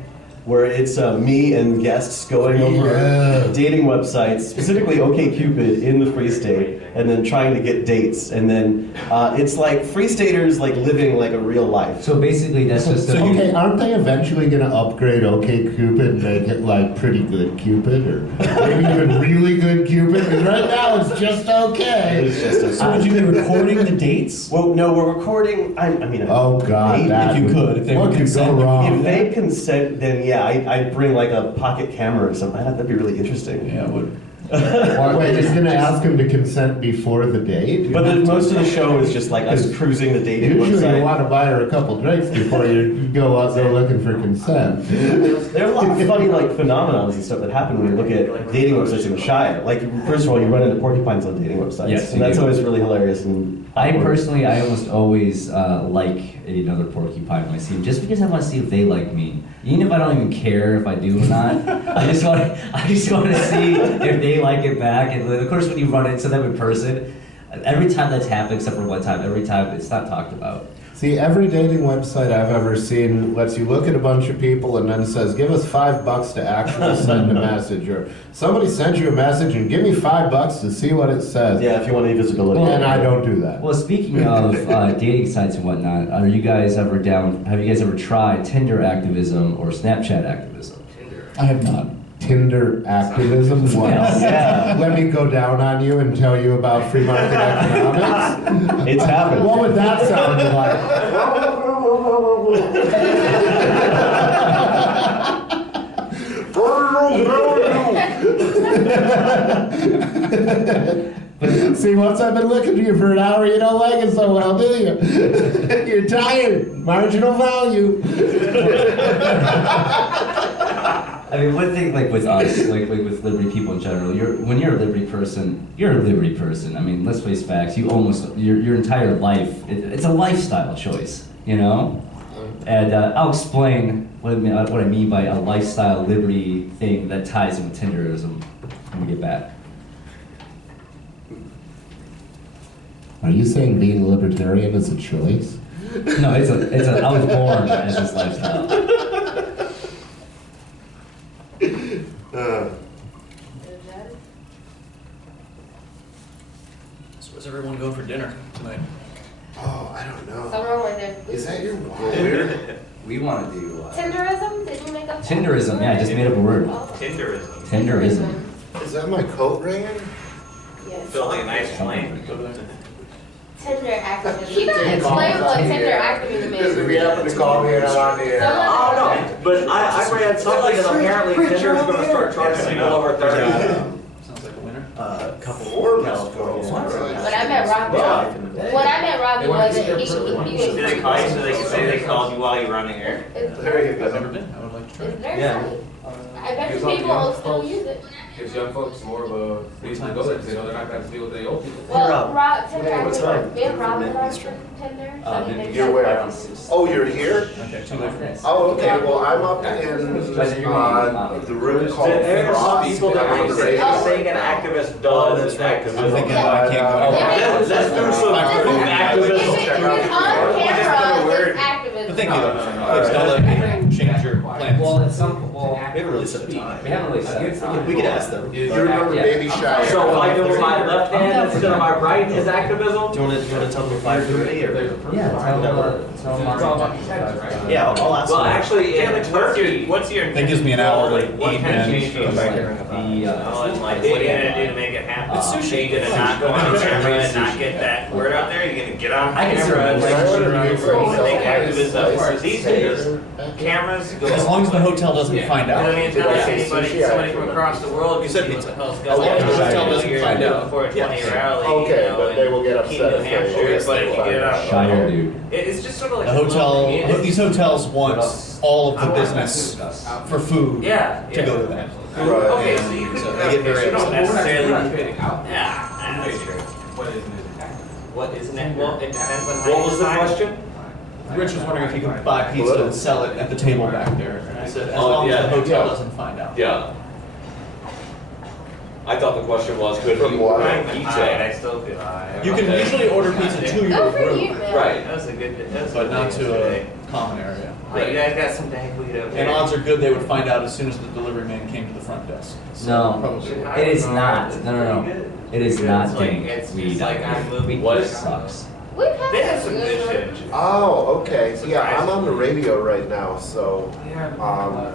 where it's me and guests going over dating websites, specifically OkCupid in the Free State, and then trying to get dates. And then it's like Free Staters like living like a real life. So basically, that's just Okay, aren't they eventually going to upgrade OkCupid and make it like pretty good Cupid, or maybe even really good Cupid? Because right now it's just okay. It's just okay. So would you be recording the dates? Well, no, we're recording. Oh God, if you could, if they would what could consent. go wrong? If they consent, then yeah, I'd bring like a pocket camera or something. That'd be really interesting. Yeah, it would. Wait, he's going to ask him to consent before the date? But most of the show is just like us cruising the dating Usually website. you want to buy her a couple drinks before you go out there looking for consent. There are a lot of funny like phenomenons and stuff that happen when you look at dating websites in the Shire. Like first of all, you run into porcupines on dating websites, Yes, and that's always really hilarious. And I personally, I almost always like another porcupine when I see them, just because I want to see if they like me. Even if I don't even care if I do or not, I just want to see if they like it back. And of course, when you run into them in person, every time that's happened, except for one time, every time it's not talked about. See, every dating website I've ever seen lets you look at a bunch of people and then says, give us $5 to actually send a message, or somebody sent you a message and give me $5 to see what it says. Yeah, if you want any visibility. And I don't do that. Well, speaking of dating sites and whatnot, have you guys ever tried Tinder activism or Snapchat activism? I have not. Tinder activism? What? Yeah. Let me go down on you and tell you about free market economics? It's happened. What would that sound like? See, once I've been looking at you for an hour, you don't like it so well, do you? You're tired. Marginal value. I mean, one thing, like with us, like with Liberty people in general, when you're a Liberty person, you're a Liberty person. I mean, let's face facts. You almost your entire life, it's a lifestyle choice, you know. And I'll explain what I mean by a lifestyle liberty thing that ties in with Tinderism when we get back. Are you saying being libertarian is a choice? No, I was born as this lifestyle. So where's everyone going for dinner tonight? Oh, I don't know. Somewhere where there's Is that your wife? We want to do Tinderism? Did you make up that? Tinderism. Yeah, I just made up a word. Tinderism. Tinderism. Is that my coat rayon? Yes. Building a nice plane. Tinder activism. You gotta explain what Tinder activism is. If you happen to call me and I'm on the air. Oh, no, but I read something that apparently Tinder's gonna start charging people over 30. Sounds like a winner. Couple Or California. When I met Robbie, what I met Robbie was that he Did they call you so they can say they called you while you were on the air? There you I've never go. been. I would like to try. It's very Yeah. funny. I bet you people still use it. Gives young folks more of a reason to go there, because they know they're not gonna have to deal with the old people. Well, Tinder Hey, what's time? activism, me and Robbie are on Tinder. So he makes You're it- where? Oh, you're here? Okay, too late for this. Oh, okay, well, I'm up in, the room called There are some Frost. people that I'm on the are radio. saying an activist does activism. I'm thinking I can't go. Let's do some If activism. it's on camera, it's activism. But thank you though. Thanks, don't let me change your plans. Well, at some, well, We haven't really set a time. we haven't really set a time. We could ask them. You remember Baby Shower? So if I do with my left hand instead of my right is activism? Do you want to tell them 5:30 or? Yeah, tell them Yeah, I'll ask Well, them. actually, in Turkey, What's your That gives me an hour to What eat kind of and change do you come back make? here. Oh, and like, what are you gonna do to make it happen? It's sushi. Are you gonna not go on camera and not get that word out there? You're gonna get on I can camera and certainly- make activism. These days, cameras go. As long as the hotel doesn't find I out. mean, it's not like somebody from across the world. You said can see pizza. what the As hell's long as the going on. hotel doesn't You're find gonna out. do it for a 20 Yes. rally. Okay, you know, but they will get in upset Keene, New if they- Hampshire, if but they if you get it find out. out. Shire dude. It's just sort of like The a hotel, it's- these hotels want all of the business for food Yeah. to go to them. Right. Okay, so you So can, they get very you don't upset. necessarily. out. Yeah. What isn't it? What isn't it? Well, it depends on how what you was the define it. question? Rich was wondering if you could buy pizza and sell it at the table back there. And I said, as Oh, long as yeah. the hotel Yeah. doesn't find out. Yeah. I thought the question was, could From we what? order I pizza? still feel. You can usually order pizza to your Good for you, room, man. Right. That was a good. That was but a not good to a today. common area. Like, you guys got some dang weed over And there. odds are good they would find out as soon as the delivery man came to the front desk. So No. probably would. It is not. No. It is not It's like- dank it's weed. like I'm moving. What? It sucks. We've had They have some good good ones. shit. Oh, okay, yeah, I'm on the radio right now, so,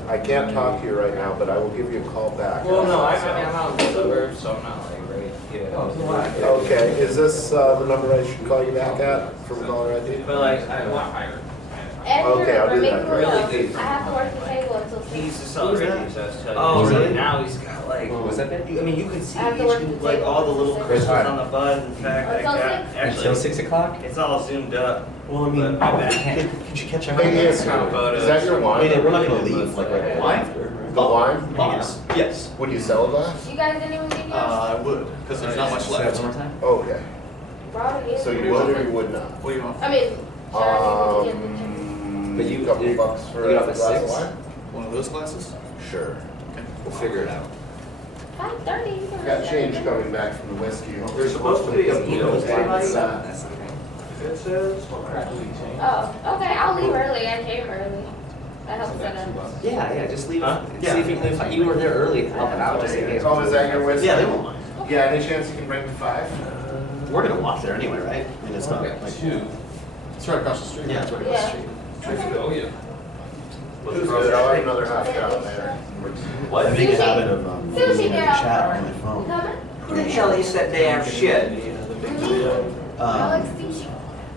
I can't talk to you right now, but I will give you a call back. Well, no, I'm out in the suburbs, so I'm not like right. Yeah. Okay, is this, the number I should call you back at from caller ID? But like, I want. Andrew, Okay, I'll do make that. me Really know. good. I have to work the table until He used 6. to sell reviews, I was telling you. Oh, really? Now he's got like. Was that bad? I mean, you can see I have to work each, the like table all the little until crystals 6. on the bud. In fact, I Until got 6? Until actually. 6 o'clock? It's all zoomed up. Well, I mean, But I bet. could you catch up? Hey, It's Nancy, kind of photos. is that your wine? We're not gonna leave like right away. Wine? after. The wine? Yes. Yes. Would you sell a glass? You guys didn't even get yours? I would, because there's not much Say that left. one more time? Okay, Brought it in. so you would or you would not? What do you want? I mean, Sean, you can get But you- couple you- bucks for you a get off at glass of 6? wine? One of those glasses? Sure. We'll figure it out. 5:30. You can Got really change get it. coming back from the whiskey. There's supposed to be a meal tonight. That's okay. It says. Oh, okay. I'll leave early. I came early. That helps set up. Yeah, just leave Huh? it. See if you can leave. You were there early, helping out, just in case. Oh, is that your whiskey? Yeah, they won't mind. Yeah, any chance you can bring me 5? We're gonna walk there anyway, right? I mean, it's not like. It's right across the street. Yeah, it's right across the street. Oh, yeah. Who's good? I'll have another half gallon there. I make a Sushi. habit of Sushi, using girl. chat on my You phone. coming? Who the hell eats that damn shit? I like sushi.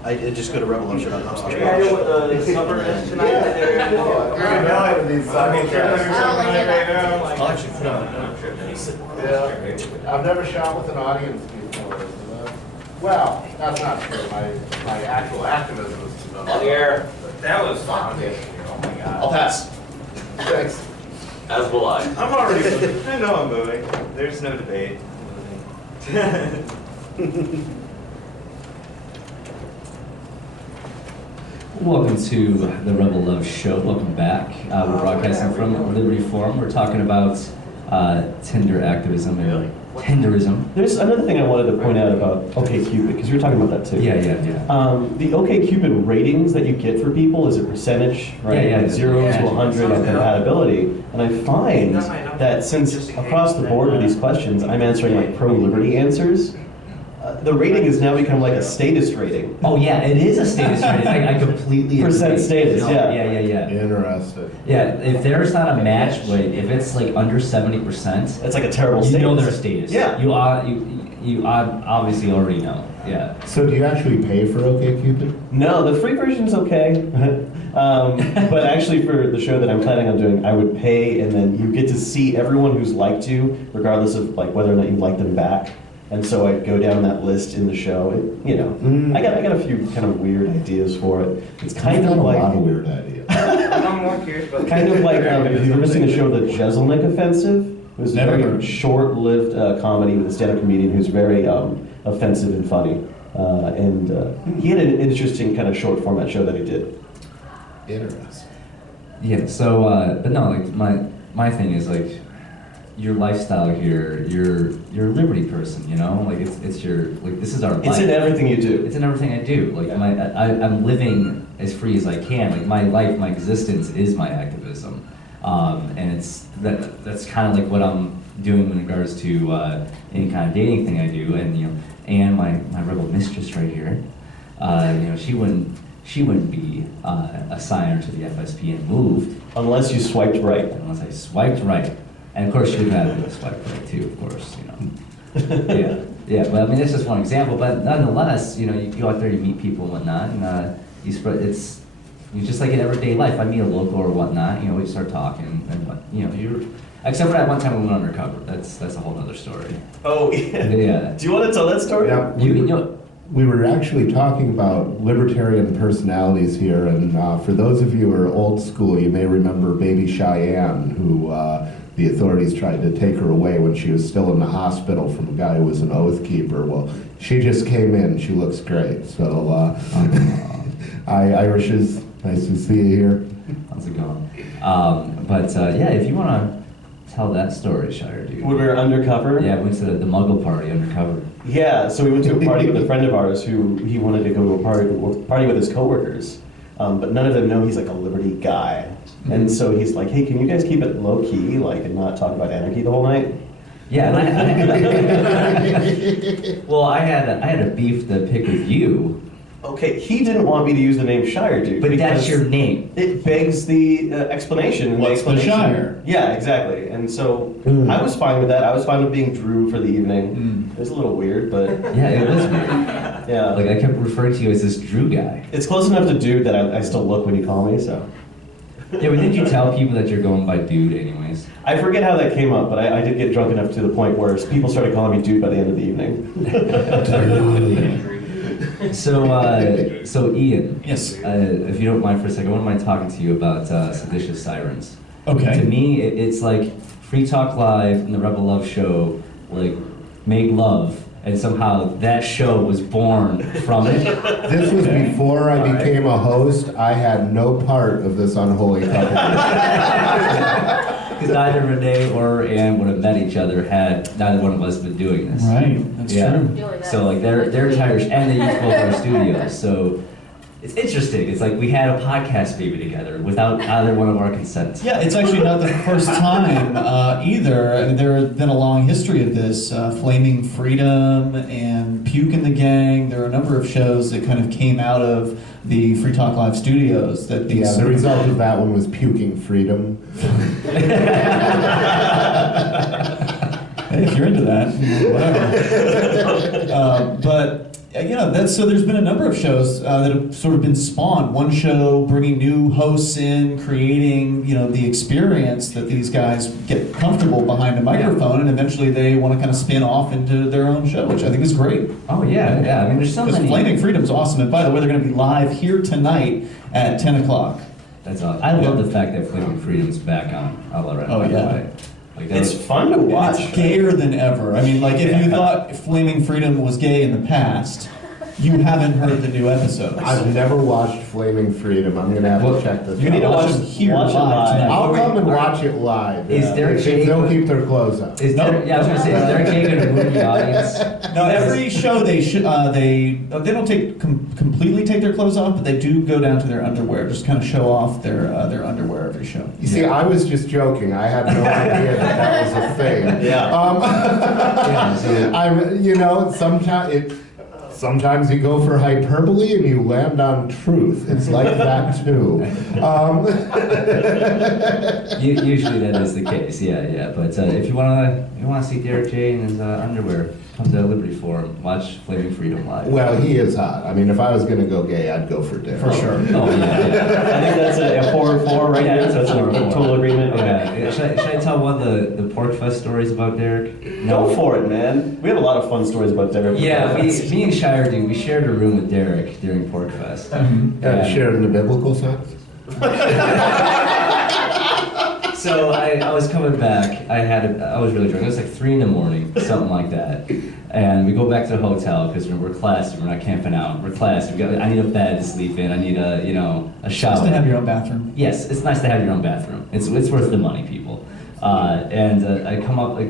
I just go to revolution.com. Any idea what the supper is tonight? I don't like it. I'll actually put on a note. Yeah, I've never shot with an audience before. Well, that's not true. My actual activism is On the air, That was fun. Oh my god. I'll pass. Thanks. as will I. I'm already moving. I know I'm moving. There's no debate. Welcome to the Rebel Love Show. Welcome back. We're broadcasting from Liberty Forum. We're talking about Tinder activism and Tinderism. There's another thing I wanted to point out about OkCupid, because you were talking about that too. Yeah. The OkCupid ratings that you get for people is a percentage, right? Yeah. 0 to 100 on compatibility. And I find that since across the board with these questions, I'm answering like pro-liberty answers, the rating has now become like a status rating. Oh yeah, it is a status rating. I completely Percent agree. status, No, yeah. Yeah. Interested. Yeah, if there's not a match rate, if it's like under 70%, It's like a terrible you status. know their status. Yeah. You are you obviously already know. Yeah. So do you actually pay for OkCupid? No, the free version's okay. But actually for the show that I'm planning on doing, I would pay, and then you get to see everyone who's liked you, regardless of like whether or not you like them back. And so I go down that list in the show. I got a few kind of weird ideas for it. It's kind of like a lot of weird ideas. I'm more curious about kind of like if you've ever seen the show The Jeselnik Offensive. It was a Never very heard. short-lived comedy with a stand-up comedian who's very offensive and funny. And he had an interesting kind of short format show that he did. Interesting. Yeah. So, but no, like my thing is like your lifestyle here. You're a Liberty person, you know. Like it's your like this is our life. It's in everything you do. It's in everything I do. Like I'm living as free as I can. Like my life, my existence is my activism. And that's kind of like what I'm doing in regards to any kind of dating thing I do, and and my rebel mistress right here, she wouldn't be a signer to the FSP and moved Unless you swiped right. unless I swiped right, and of course she would have been swiped right too, of course, yeah, but I mean it's just one example, but nonetheless, you go out there, you meet people and whatnot, and you spread you just like in everyday life. I meet a local or whatnot, we start talking, and you're. Except for that one time we went undercover. That's a whole other story. Oh yeah. Yeah. Do you want to tell that story? Yeah, we were actually talking about libertarian personalities here, and for those of you who are old school, you may remember Baby Cheyenne, who the authorities tried to take her away when she was still in the hospital from a guy who was an oath keeper. Well, she just came in. She looks great. So, Irishes, nice to see you here. How's it going? Yeah, if you want to tell that story, Shire, dude. When we were undercover? Yeah, we went to the Muggle party undercover. Yeah, so we went to a party with a friend of ours who he wanted to go to a party with his coworkers, but none of them know he's like a Liberty guy. And so he's like, hey, can you guys keep it low key, like, and not talk about anarchy the whole night? Yeah, and well, I had a beef to pick with you. Okay, he didn't want me to use the name Shire, dude. But that's your name. It begs the explanation. What's the Shire? Yeah, exactly. And so I was fine with that. I was fine with being Drew for the evening. It was a little weird, but... Yeah, it was weird. Yeah. Like, I kept referring to you as this Drew guy. It's close enough to dude that I still look when you call me, so... Yeah, but didn't you tell people that you're going by dude anyways? I forget how that came up, but I did get drunk enough to the point where people started calling me dude by the end of the evening. So Ian. Yes. If you don't mind for a second, I wouldn't mind talking to you about Seditious Sirens. Okay. To me, it's like Free Talk Live and the Rebel Love Show, like, made love, and somehow that show was born from it. This was before I became a host. I had no part of this unholy couple. Because neither Renee or Ann would have met each other had neither one of us been doing this. Right, that's true. So like their entire and they use both our studios. So it's interesting. It's like we had a podcast baby together without either one of our consent. Yeah, it's actually not the first time either. I mean, there has been a long history of this. Flaming Freedom and Puke and the Gang. There are a number of shows that kind of came out of the Free Talk Live studios. That these Yeah, the result of that one was Puking Freedom. Hey, if you're into that, whatever. But so there's been a number of shows that have sort of been spawned. One show bringing new hosts in, creating the experience that these guys get comfortable behind a microphone, and eventually they want to kind of spin off into their own show, which I think is great. Oh yeah. I mean, there's so many. Flaming Freedom's awesome, and by the way, they're going to be live here tonight at 10 o'clock. That's awesome. I love the fact that Flaming Freedom's back on Alright. Oh yeah. It's fun to watch. It's gayer than ever. I mean, like, if you thought Flaming Freedom was gay in the past, you haven't heard the new episodes. I've never watched Flaming Freedom. I'm going to have to check this out. You need to watch it here live tonight. I'll come and watch it live. Is Derek J. They'll keep their clothes up. I was going to say, is Derek J. going to ruin the audience? No, every show they don't completely take their clothes off, but they do go down to their underwear, just kind of show off their underwear every show. You see, I was just joking. I had no idea that was a thing. Yeah. Sometimes you go for hyperbole and you land on truth. It's like that too. Usually that is the case, yeah. But if you want to you want to see Derek J in his underwear? Come to Liberty Forum, watch Flaming Freedom live. Well, he is hot. I mean, if I was going to go gay, I'd go for Derek. For sure. Oh, yeah. I think that's a 4-4 right Yeah, there. it's a That's a 4-4. total agreement. Yeah. Should I tell one of the Pork Fest stories about Derek? Go for it, man. We have a lot of fun stories about Derek. Yeah, me and Shire do. We shared a room with Derek during Pork Fest. Shared in the biblical sense? So I was coming back. I was really drunk. It was like 3 a.m, something like that. And we go back to the hotel because we're classy. We're not camping out. We're classy. I need a bed to sleep in. I need a shower. Nice to have your own bathroom. Yes, it's nice to have your own bathroom. It's worth the money, people. And I come up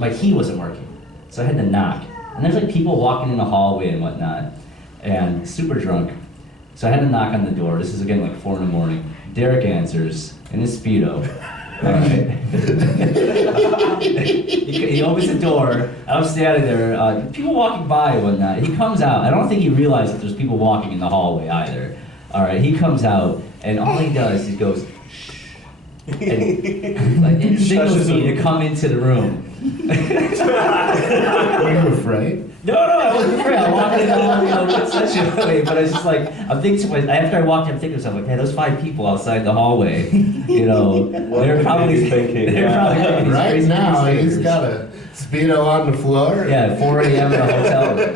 my key wasn't working, so I had to knock. And there's like people walking in the hallway and whatnot, and super drunk. So I had to knock on the door. This is again like 4 a.m. Derek answers in his Speedo. All right. he opens the door. I'm standing there. People walking by and whatnot. He comes out. I don't think he realized that there's people walking in the hallway either. All right. He comes out, and all he does is goes, shh, and signals me to come into the room. Were you afraid? No, I wasn't afraid. I walked in, essentially, but I was just like, I'm thinking to myself, after I walked in, I'm thinking to myself, like, hey, those 5 people outside the hallway, they're probably thinking. Right now, he's got a Speedo on the floor. Yeah, 4 a.m. in a hotel room.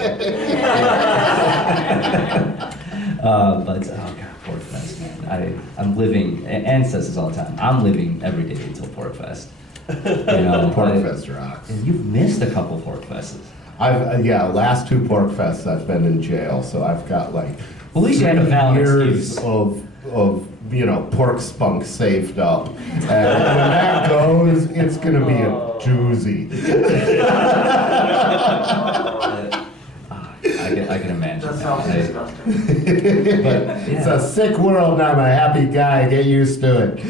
But, oh God, Pork Fest, man. I'm living, and says this all the time, I'm living every day until Pork Fest. Pork Fest rocks. And you've missed a couple Pork Fests. Last 2 Pork Fests I've been in jail, so I've got like at least you had a valid years excuse. of pork spunk saved up, and when that goes, it's gonna be a doozy. I can imagine. That sounds disgusting. It's a sick world. I'm a happy guy. Get used to it.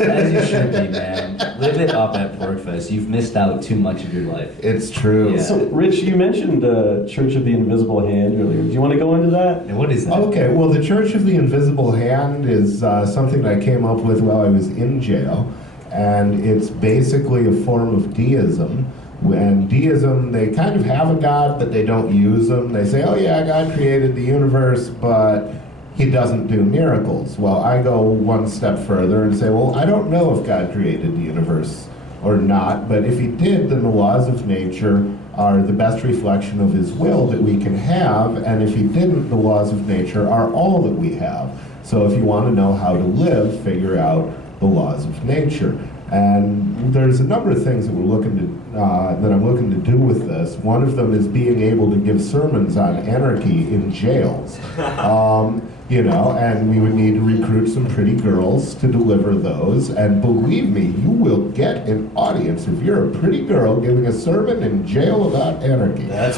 As you should be, man. Live it up at Pork Fest. You've missed out too much of your life. It's true. Yeah. So, Rich, you mentioned Church of the Invisible Hand earlier. Do you want to go into that? And what is that? Okay, well, the Church of the Invisible Hand is something that I came up with while I was in jail, and it's basically a form of deism. And deism, they kind of have a God, but they don't use them. They say, oh yeah, God created the universe, but he doesn't do miracles. Well, I go one step further and say, well, I don't know if God created the universe or not, but if he did, then the laws of nature are the best reflection of his will that we can have, and if he didn't, the laws of nature are all that we have. So if you want to know how to live, figure out the laws of nature. And there's a number of things that I'm looking to do with this. One of them is being able to give sermons on anarchy in jails. And we would need to recruit some pretty girls to deliver those. And believe me, you will get an audience if you're a pretty girl giving a sermon in jail about anarchy. That's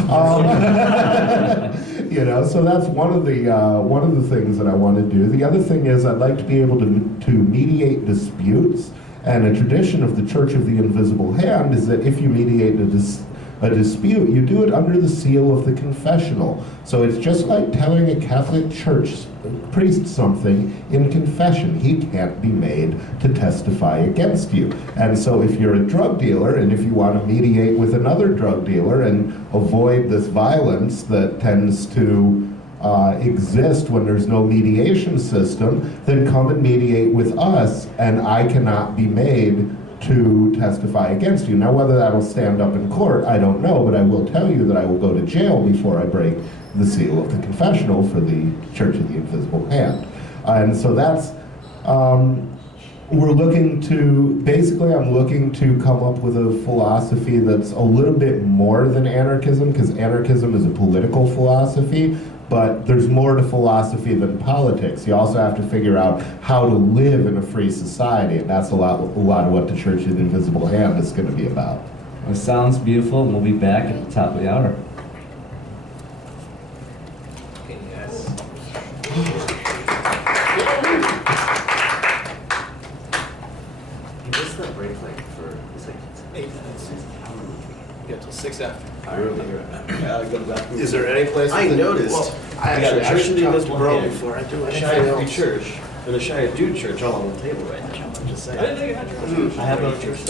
so that's one of the things that I want to do. The other thing is I'd like to be able to mediate disputes. And a tradition of the Church of the Invisible Hand is that if you mediate a dispute, you do it under the seal of the confessional. So it's just like telling a Catholic church priest something in confession. He can't be made to testify against you. And so if you're a drug dealer, and if you want to mediate with another drug dealer and avoid this violence that tends to exist when there's no mediation system, then come and mediate with us, and I cannot be made to testify against you. Now, whether that'll stand up in court, I don't know, but I will tell you that I will go to jail before I break the seal of the confessional for the Church of the Invisible Hand. And so that's, I'm looking to come up with a philosophy that's a little bit more than anarchism, because anarchism is a political philosophy, but there's more to philosophy than politics. You also have to figure out how to live in a free society, and that's a lot of what the Church of the Invisible Hand is going to be about. Well, it sounds beautiful, and we'll be back at the top of the hour. Yes. What's the break like for? It's like 8 minutes. You got till 6 after. Is there any place? I noticed. I got a Church of the Invisible Hand before I do Shire Free Church I'm gonna show you a dude church all on the table right now. I'm just saying. I didn't think you had church. I have no church.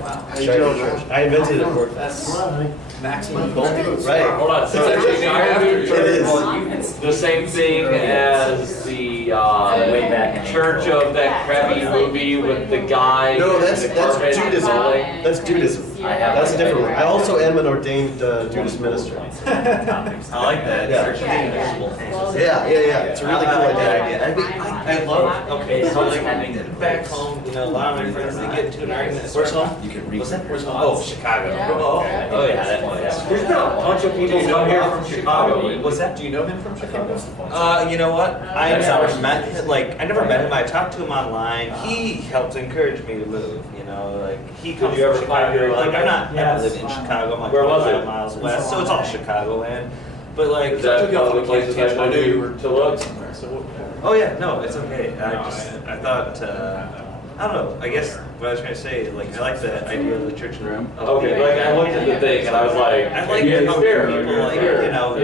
Wow. I invented it for That's maximum goal. Right. Hold on, so It's actually It is. the same thing as the Way back in Church of that crappy movie with the guy. No, that's in the carpet Judaism. That's Judaism. That's a different one. I also am an ordained Judas minister. I like that. Yeah. Church of the Invisible Things. Yeah. It's a really cool idea. I love, okay, so like back home, you know, a lot of my friends, they get into an argument. Where's home? You can read that. Where's home? Oh, Chicago. Oh, Oh, yeah, that one. There's been a bunch of people come here from Chicago. What's that? Do you know him from Chicago? You know what? I never met him. Like, I never met him. I talked to him online. He helped encourage me to move. You know, like he comes you ever from find Chicago. your Like, I'm not. I Yes. live in Chicago. I'm like Where was 25 it? miles west, so it's all Chicagoland. But like, Is that one of the places I I knew you were to look? somewhere. So oh yeah, no, it's okay. I thought. I don't know. I guess what I was trying to say, like, I like the idea of the church in room. Okay, like I looked at the thing and I was like, I like yeah, how there, people, like, you know,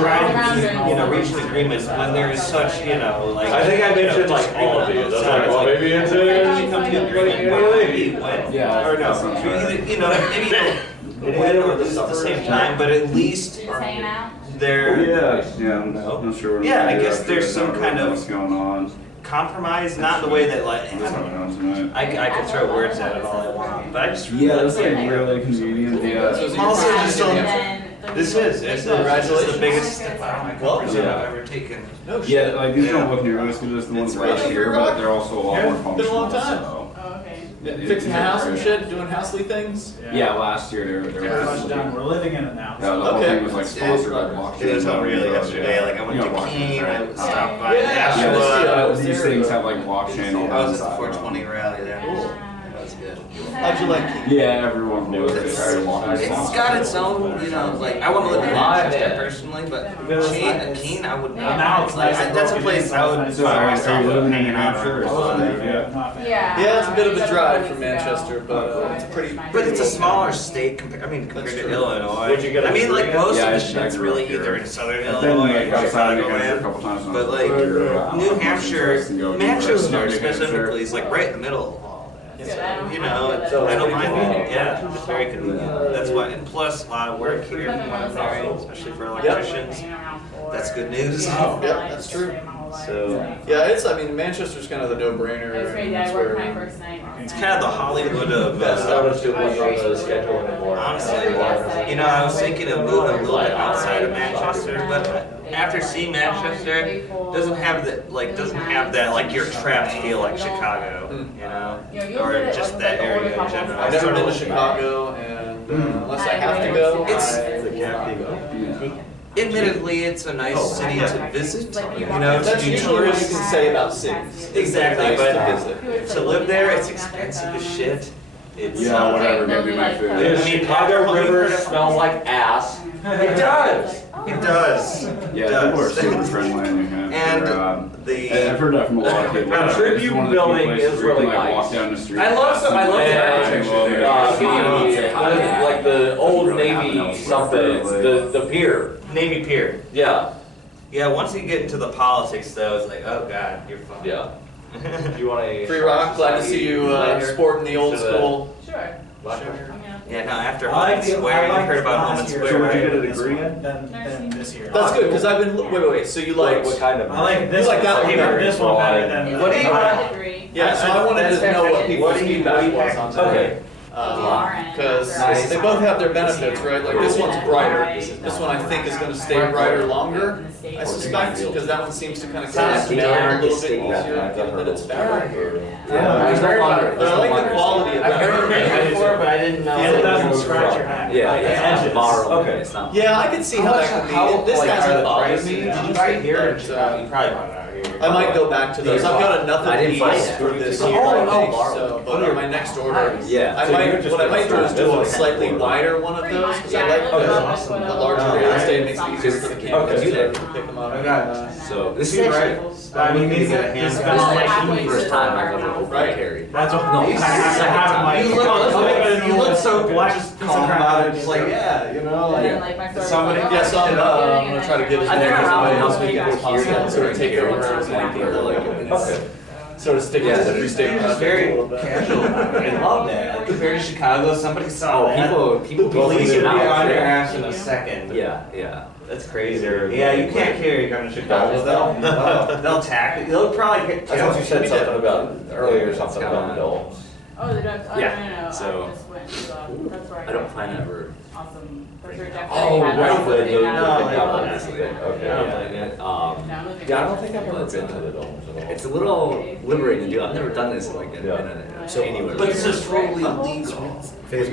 try to, you know, reach an agreement when there is such, you know, like. I think I mentioned like all of these. That's like, well, maybe it's you come to an agreement, maybe you win. Yeah. Or no, you know, maybe you don't win or lose at the same time, but at least there. Yeah, I'm not sure. Yeah, I guess there's some kind of what's going on. compromise, not in the way that like, I could throw words at it all I want, but I just. Yeah, that's like really convenient. Yeah. Also, just don't. This is the biggest step out of my comfort zone I've ever taken. no shit. Yeah, like these don't look nearly as good as the ones right here, but they're also a lot more functional. Been a long time. So. Fixing the house and shit, doing housely things. Yeah, last year they were Much done. We're living in it now. Yeah, the whole thing was like sponsored by blockchain. It was unreal yesterday. Like I went to Keene, I stopped by Yeah, Nashua. these things have like blockchain all I was the at the time. 420 rally there. That was good. How'd you like Keene? Yeah, everyone knew it. It's got its own, you know, like I want to live in Manchester personally, but Keene, I would not. Now it's nice. That's a place I would find myself hanging out for. Yeah, it's a bit of a drive from Manchester, but it's pretty. But it's a smaller state compared to Illinois. Would you get a I mean, like degree? most Yeah, of the shit's I grew up really here. either in southern I've been Illinois like or outside New Hampshire a Chicagoland. couple times. But like New Hampshire, Manchester specifically is like right in the middle. So, you know, I don't mind it. Yeah, it's very convenient. That's why, and plus a lot of work here when I'm married, especially for electricians. That's good news. Yeah, that's true. So Yeah, I mean, Manchester's kind of the no-brainer. It was crazy. I worked my first night. it's kind of the Hollywood of. That's not too much on the schedule anymore. Honestly, you know, I was thinking of moving a little bit outside of Manchester, but after seeing Manchester, doesn't have that like you're trapped feel like Chicago, you know, or just that area in general. I've never been to Chicago, and unless I have to go, Admittedly, it's a nice city to visit, you know, to that's do usually what you tourists. can say about cities. Exactly, Nice but to visit. to live there, it's expensive as shit. It's Yeah, whatever, give me my food. The Chicago River smells like ass. It does. It does. Yeah, people are super friendly in New Hampshire. And the I've heard that from a lot of people. Now, It's Tribune one of the few Building places is where you really can, like, nice. walk down the street. I love the architecture there. Like the old Navy something, the pier. Navy Pier. Yeah, Yeah, once you get into the politics, though, it's like, oh god, you're fucked. yeah. Do you want a Free Rock, glad to see you sporting the old school. Sure. Yeah, no, after I Holman like it. Square, I you like heard about last Holman year. Square, So would you right? get a degree in? Than this year. That's good, because I've been, wait, so you like, what kind of? I like this You like one. that one better. This one better than. What do you want? yeah, so I wanted to know what people's feedback was on that. Okay. Because they both have their benefits, right? Like this one's brighter. This one I think is going to stay brighter longer. I suspect because that one seems to kind of cast down a little bit easier given that it's fabric. Yeah, it's no longer. But I like the quality of I've heard that. it before, but I didn't know. And it doesn't scratch your hand. Yeah, Like, it's edges. borrowed. Okay. It's not. Yeah, I can see how that could be. This hasn't bothered me. Did you buy it here or But, Chicago? You probably bought it out here. I might go back to those. I've got enough I of didn't these buy it. for this Oh, year. no, So, but on my next order, Yeah. I might. What I might do is do a slightly wider one of those because I like the larger real estate. Makes it easier for the campus to pick them up. So this This is right. I mean, these Get a this is hand- like the first time I've ever opened Right. a carry. That's what I have my. You look so black. just calm about it. It's like, yeah, you know, like somebody. Yeah, so I'm gonna try to get as I many think around as enough many people as possible here to sort of take over as many people like it. Okay. sort of sticking to the free state It's project a very little bit. casual. I love that. Like, compared to Chicago, somebody saw that. People The police would be now, on your yeah. ass in a second. Yeah. That's crazy. Yeah, you can't carry a gun in Chicago. They'll tackle you. They'll probably get I thought you said killed. something about earlier, something about adults. Oh, the dogs. Oh, Yeah, no. so- I just went to, that's where I don't find that ever. awesome. That's where Oh, definitely had right, some the big houses. obviously. Okay. Yeah, I don't think I've ever been to the domes at all. It's a little liberating to do. I've never done this like anywhere. But this is totally illegal. There's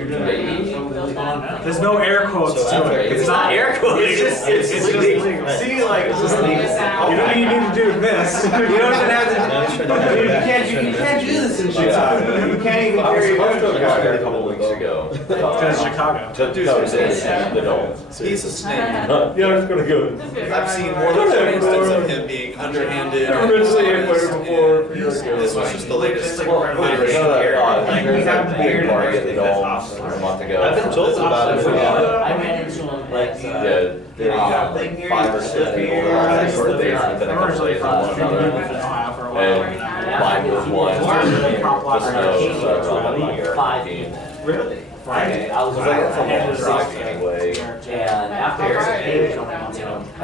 no air quotes to it. It's not air quotes. It's just legal. See, like, It's just legal. you don't even need to do this. You don't even have to. You can't do this in Chicago. You can't even I was carry a supposed to gun. have gone there a couple weeks ago. Because Chicago. To the domes. He's a snake. Yeah, I was gonna go. I've seen more than one instance of him being underhanded. Originally invited before. This was just the latest. Well, there's another big party at the domes a month ago. I've been told about it. I ran into him like, Yeah, there are 5 or 6 people that have birthdays within a couple days of one another. And mine was one. Just know, so I was on my year. 15. Really? Friday. I was Because I got from long drive anyway. and after An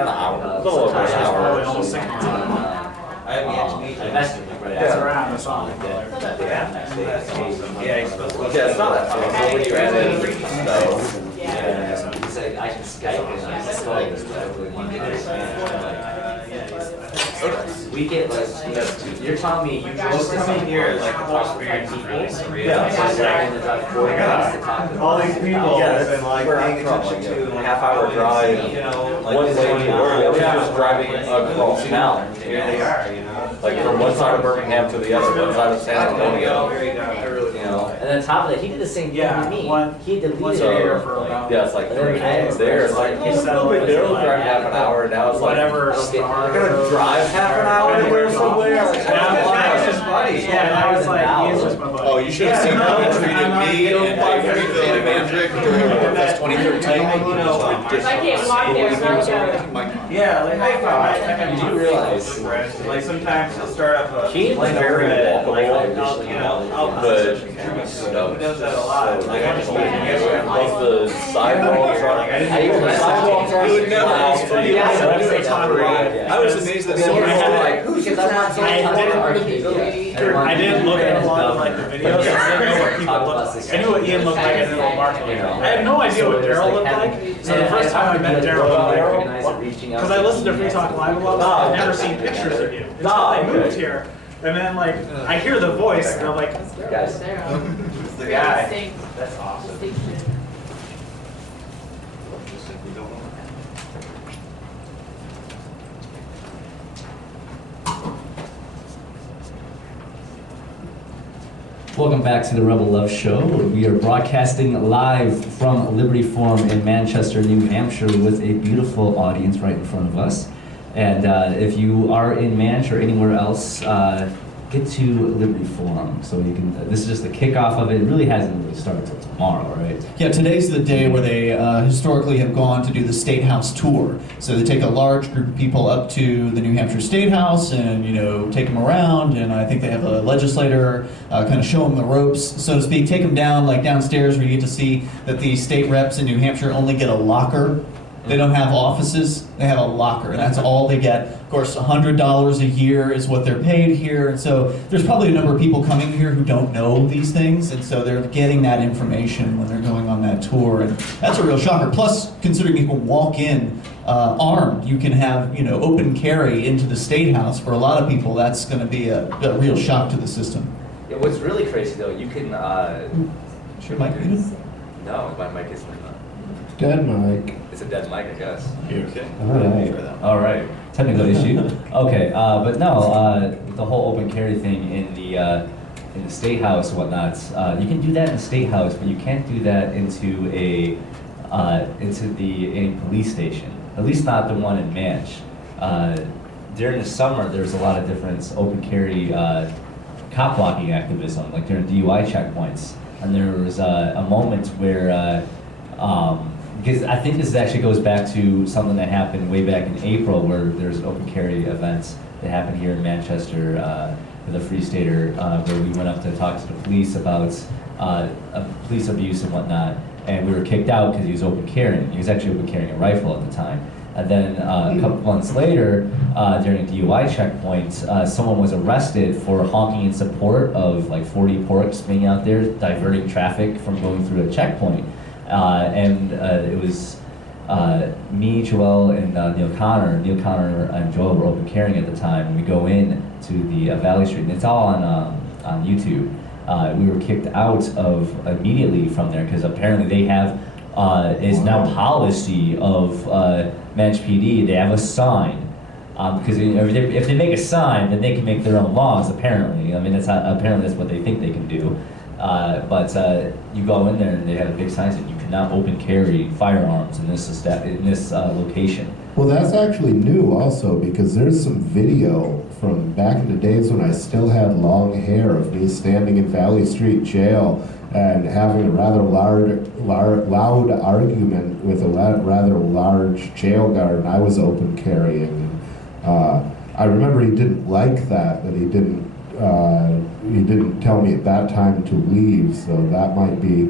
hour. A little over an hour. Almost 6 months. I have yet to meet I him. messaged him right That's after. around the song. Yeah, he's supposed to. Yeah, it's not that far. But when you add in snow, And he said, I can Skype and I just told him that I really want to we get like, you're telling me you drove to Coming some here here is like like a talk to experience. 5 people. Yeah. So it's like in the drive 40 minutes to talk to All these people Yeah, have been like where I'm paying from, attention like to. a half-hour drive, You know, like one this way one to work. I was just driving hour. across town. Here they are, you know. Like from one side of Birmingham to the other, one side of San Antonio. you know, and then on top of that, he did the same thing Yeah, to me. one- He deleted one it. year So, for about. yeah, it's like But then it's there. It's like, He oh, no big deal. Drive half an hour, and now it's like, Whatever. you're gonna drive half an hour to go somewhere? Like, Yeah, his buddy. Yeah, I was like, he is just my buddy. Oh, you should have seen how he treated me and Philip Mandrick during Fest 2013. I can't walk there, so I gotta. Yeah, like I You do realize- like sometimes he'll start up a. He was very walkable, You know, but he does that a lot. Like I just told him yesterday. plus the sidewalks are. I even the sidewalks are. You would never- Yeah, so I say that for I was amazed that someone Yeah. was like, Who's because I'm not saying I didn't look at a lot of like the videos. I didn't know what people looked like. I knew what Ian looked like. I didn't know what Mark looked like. I had no idea what Daryl looked like. So the first time I met Daryl, because I listened to Free Talk Live a lot, I've never seen pictures of you until I moved here. And then like I hear the voice, and I'm like, Guys. It's the guy. that's awesome. Welcome back to the Rebel Love Show. We are broadcasting live from Liberty Forum in Manchester, New Hampshire, with a beautiful audience right in front of us. And if you are in Manchester or anywhere else, get to Liberty Forum. So you can. This is just the kickoff of it. It really hasn't really started until tomorrow, right? Yeah, today's the day where they historically have gone to do the State House tour. So they take a large group of people up to the New Hampshire State House and, you know, take them around. And I think they have a legislator kind of show them the ropes, so to speak, take them down, like downstairs where you get to see that the state reps in New Hampshire only get a locker. They don't have offices, they have a locker, and that's all they get. Of course, $100 a year is what they're paid here, and so there's probably a number of people coming here who don't know these things, and so they're getting that information when they're going on that tour, and that's a real shocker. Plus, considering you can walk in armed, you can have, you know, open carry into the State House. For a lot of people, that's going to be a real shock to the system. Yeah, what's really crazy though, you can. Sure, Mike. No, my mic isn't. Dead mic. It's a dead mic, I guess. Okay. All right. Technical issue. Okay, but no, the whole open carry thing in the State House and whatnot. You can do that in the State House, but you can't do that into a police station. At least not the one in Manch. During the summer, there's a lot of different open carry cop blocking activism, like during DUI checkpoints. And there was a moment where because I think this actually goes back to something that happened way back in April, where there's open carry events that happened here in Manchester with a Free Stater, where we went up to talk to the police about police abuse and whatnot, and we were kicked out because he was open carrying. He was actually open carrying a rifle at the time. And then a couple months later, during a DUI checkpoint, someone was arrested for honking in support of like 40 porks being out there, diverting traffic from going through a checkpoint. It was me, Joel, and Neil Connor. Neil Connor and Joel were open carrying at the time, and we go in to the Valley Street, and it's all on YouTube. We were kicked out of immediately from there because apparently they have is now policy of Manch PD. They have a sign because if they make a sign, then they can make their own laws. Apparently, I mean apparently that's what they think they can do. But you go in there and they have a big sign that you cannot open carry firearms in this location. Well, that's actually new also, because there's some video from back in the days when I still had long hair of me standing in Valley Street Jail and having a rather loud argument with a rather large jail guard, and I was open carrying. I remember he didn't like that, but he didn't tell me at that time to leave, so that might be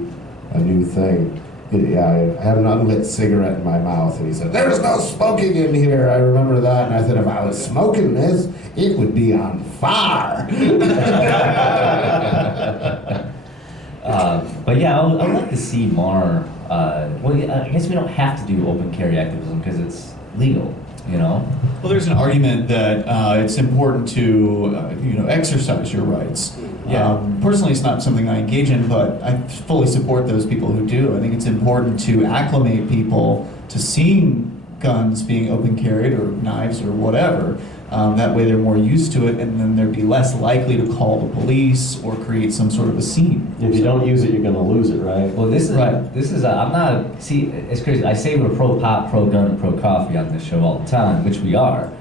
a new thing. Yeah, I had an unlit cigarette in my mouth, and he said, "There's no smoking in here." I remember that, and I said, if I was smoking this, it would be on fire. But yeah, I would like to see more. Well, I guess we don't have to do open carry activism because it's legal, you know. Well, there's an argument that it's important to exercise your rights. Yeah. Personally, it's not something I engage in, but I fully support those people who do. I think it's important to acclimate people to seeing guns being open carried or knives or whatever. That way they're more used to it, and then they'd be less likely to call the police or create some sort of a scene. If you don't use it, you're going to lose it, right? Well, this is I'm not, see, it's crazy. I say we're pro pot, pro gun, and pro coffee on this show all the time, which we are.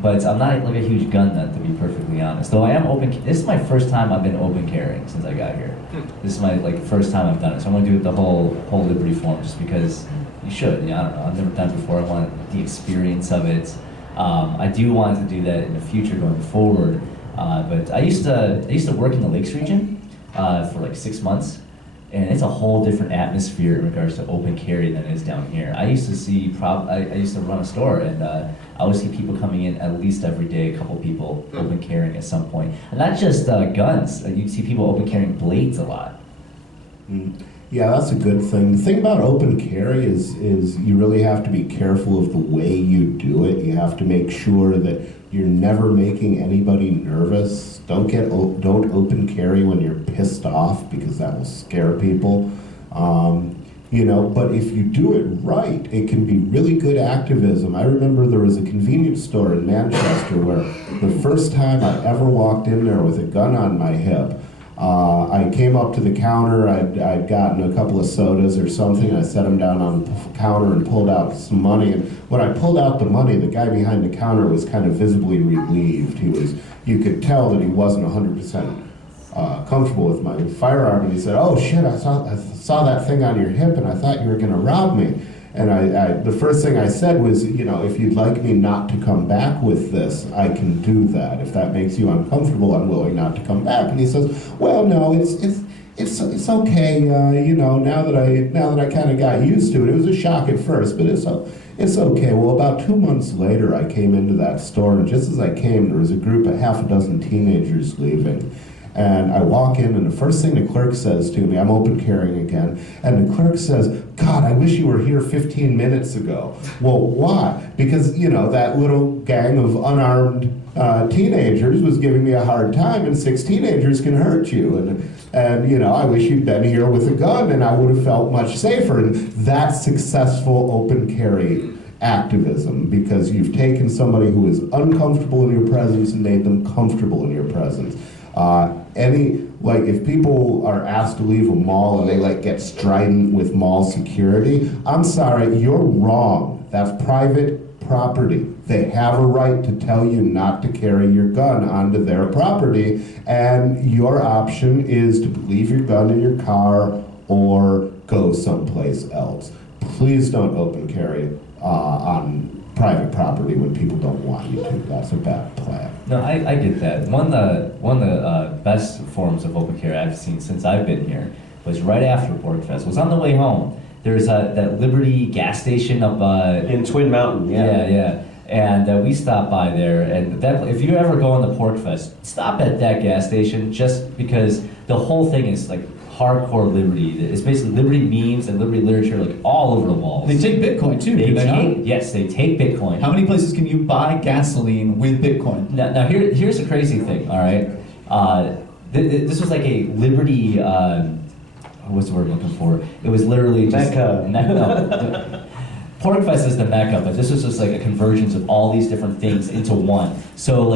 But I'm not like a huge gun nut, to be perfectly honest. Though I am open. This is my first time I've been open carrying since I got here. This is my first time I've done it. So I'm gonna do it the whole Liberty Forum just because you should. Yeah, I don't know. I've never done it before. I want the experience of it. I do want to do that in the future going forward. But I used to work in the Lakes region for like 6 months. And it's a whole different atmosphere in regards to open carry than it is down here. I used to see, I used to run a store, and I would see people coming in at least every day, a couple people open carrying at some point. And not just guns, you'd see people open carrying blades a lot. Yeah, that's a good thing. The thing about open carry is you really have to be careful of the way you do it. You have to make sure that you're never making anybody nervous. Don't open carry when you're pissed off, because that will scare people. But if you do it right, it can be really good activism. I remember there was a convenience store in Manchester where the first time I ever walked in there with a gun on my hip, I came up to the counter. I'd gotten a couple of sodas or something. I set them down on the counter and pulled out some money. And when I pulled out the money, the guy behind the counter was kind of visibly relieved. You could tell that he wasn't 100% comfortable with my firearm. And he said, "Oh shit, I saw that thing on your hip, and I thought you were going to rob me." And the first thing I said was, if you'd like me not to come back with this, I can do that. If that makes you uncomfortable, I'm willing not to come back. And he says, "Well, no, it's okay. Now that I kind of got used to it, it was a shock at first, but it's okay." Well, about 2 months later, I came into that store, and just as I came, there was a group of half a dozen teenagers leaving. And I walk in, and the first thing the clerk says to me, I'm open carrying again, and the clerk says, "God, I wish you were here 15 minutes ago." Well, why? Because, that little gang of unarmed teenagers was giving me a hard time, and 6 teenagers can hurt you. And I wish you'd been here with a gun, and I would have felt much safer. And that's successful open carry activism, because you've taken somebody who is uncomfortable in your presence and made them comfortable in your presence. If people are asked to leave a mall and they get strident with mall security, I'm sorry, you're wrong. That's private property. They have a right to tell you not to carry your gun onto their property, and your option is to leave your gun in your car or go someplace else. please don't open carry on private property when people don't want you to. That's a bad plan. No, I get that. One of the best forms of open carry I've seen since I've been here was right after PorkFest. Was on the way home. There's that Liberty gas station up in Twin Mountain. Yeah. And we stopped by there, and that, if you ever go on the PorkFest, stop at that gas station just because the whole thing is like hardcore Liberty. It's basically Liberty memes and Liberty literature like all over the walls. They take Bitcoin too, do they not? Yes, they take Bitcoin. How many places can you buy gasoline with Bitcoin? Now here's the crazy thing, all right? This was like a Liberty, what's the word I'm looking for? It was literally just... Mecca. PorkFest is the Mecca, but this was just like a convergence of all these different things into one. So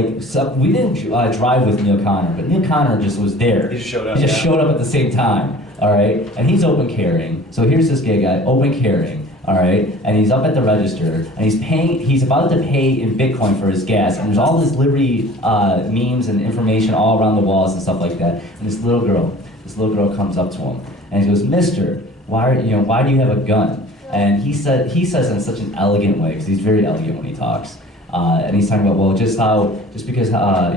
we didn't drive with Neil Connor, but Neil Connor just was there. He just showed up. He just showed up at the same time, all right? And he's open carrying. So here's this gay guy, open carrying, all right? And he's up at the register, and he's about to pay in Bitcoin for his gas, and there's all this Liberty memes and information all around the walls and stuff like that. And this little girl comes up to him, and he goes, "Mister, why do you have a gun?" And he says in such an elegant way, because he's very elegant when he talks. And he's talking about, well, just because I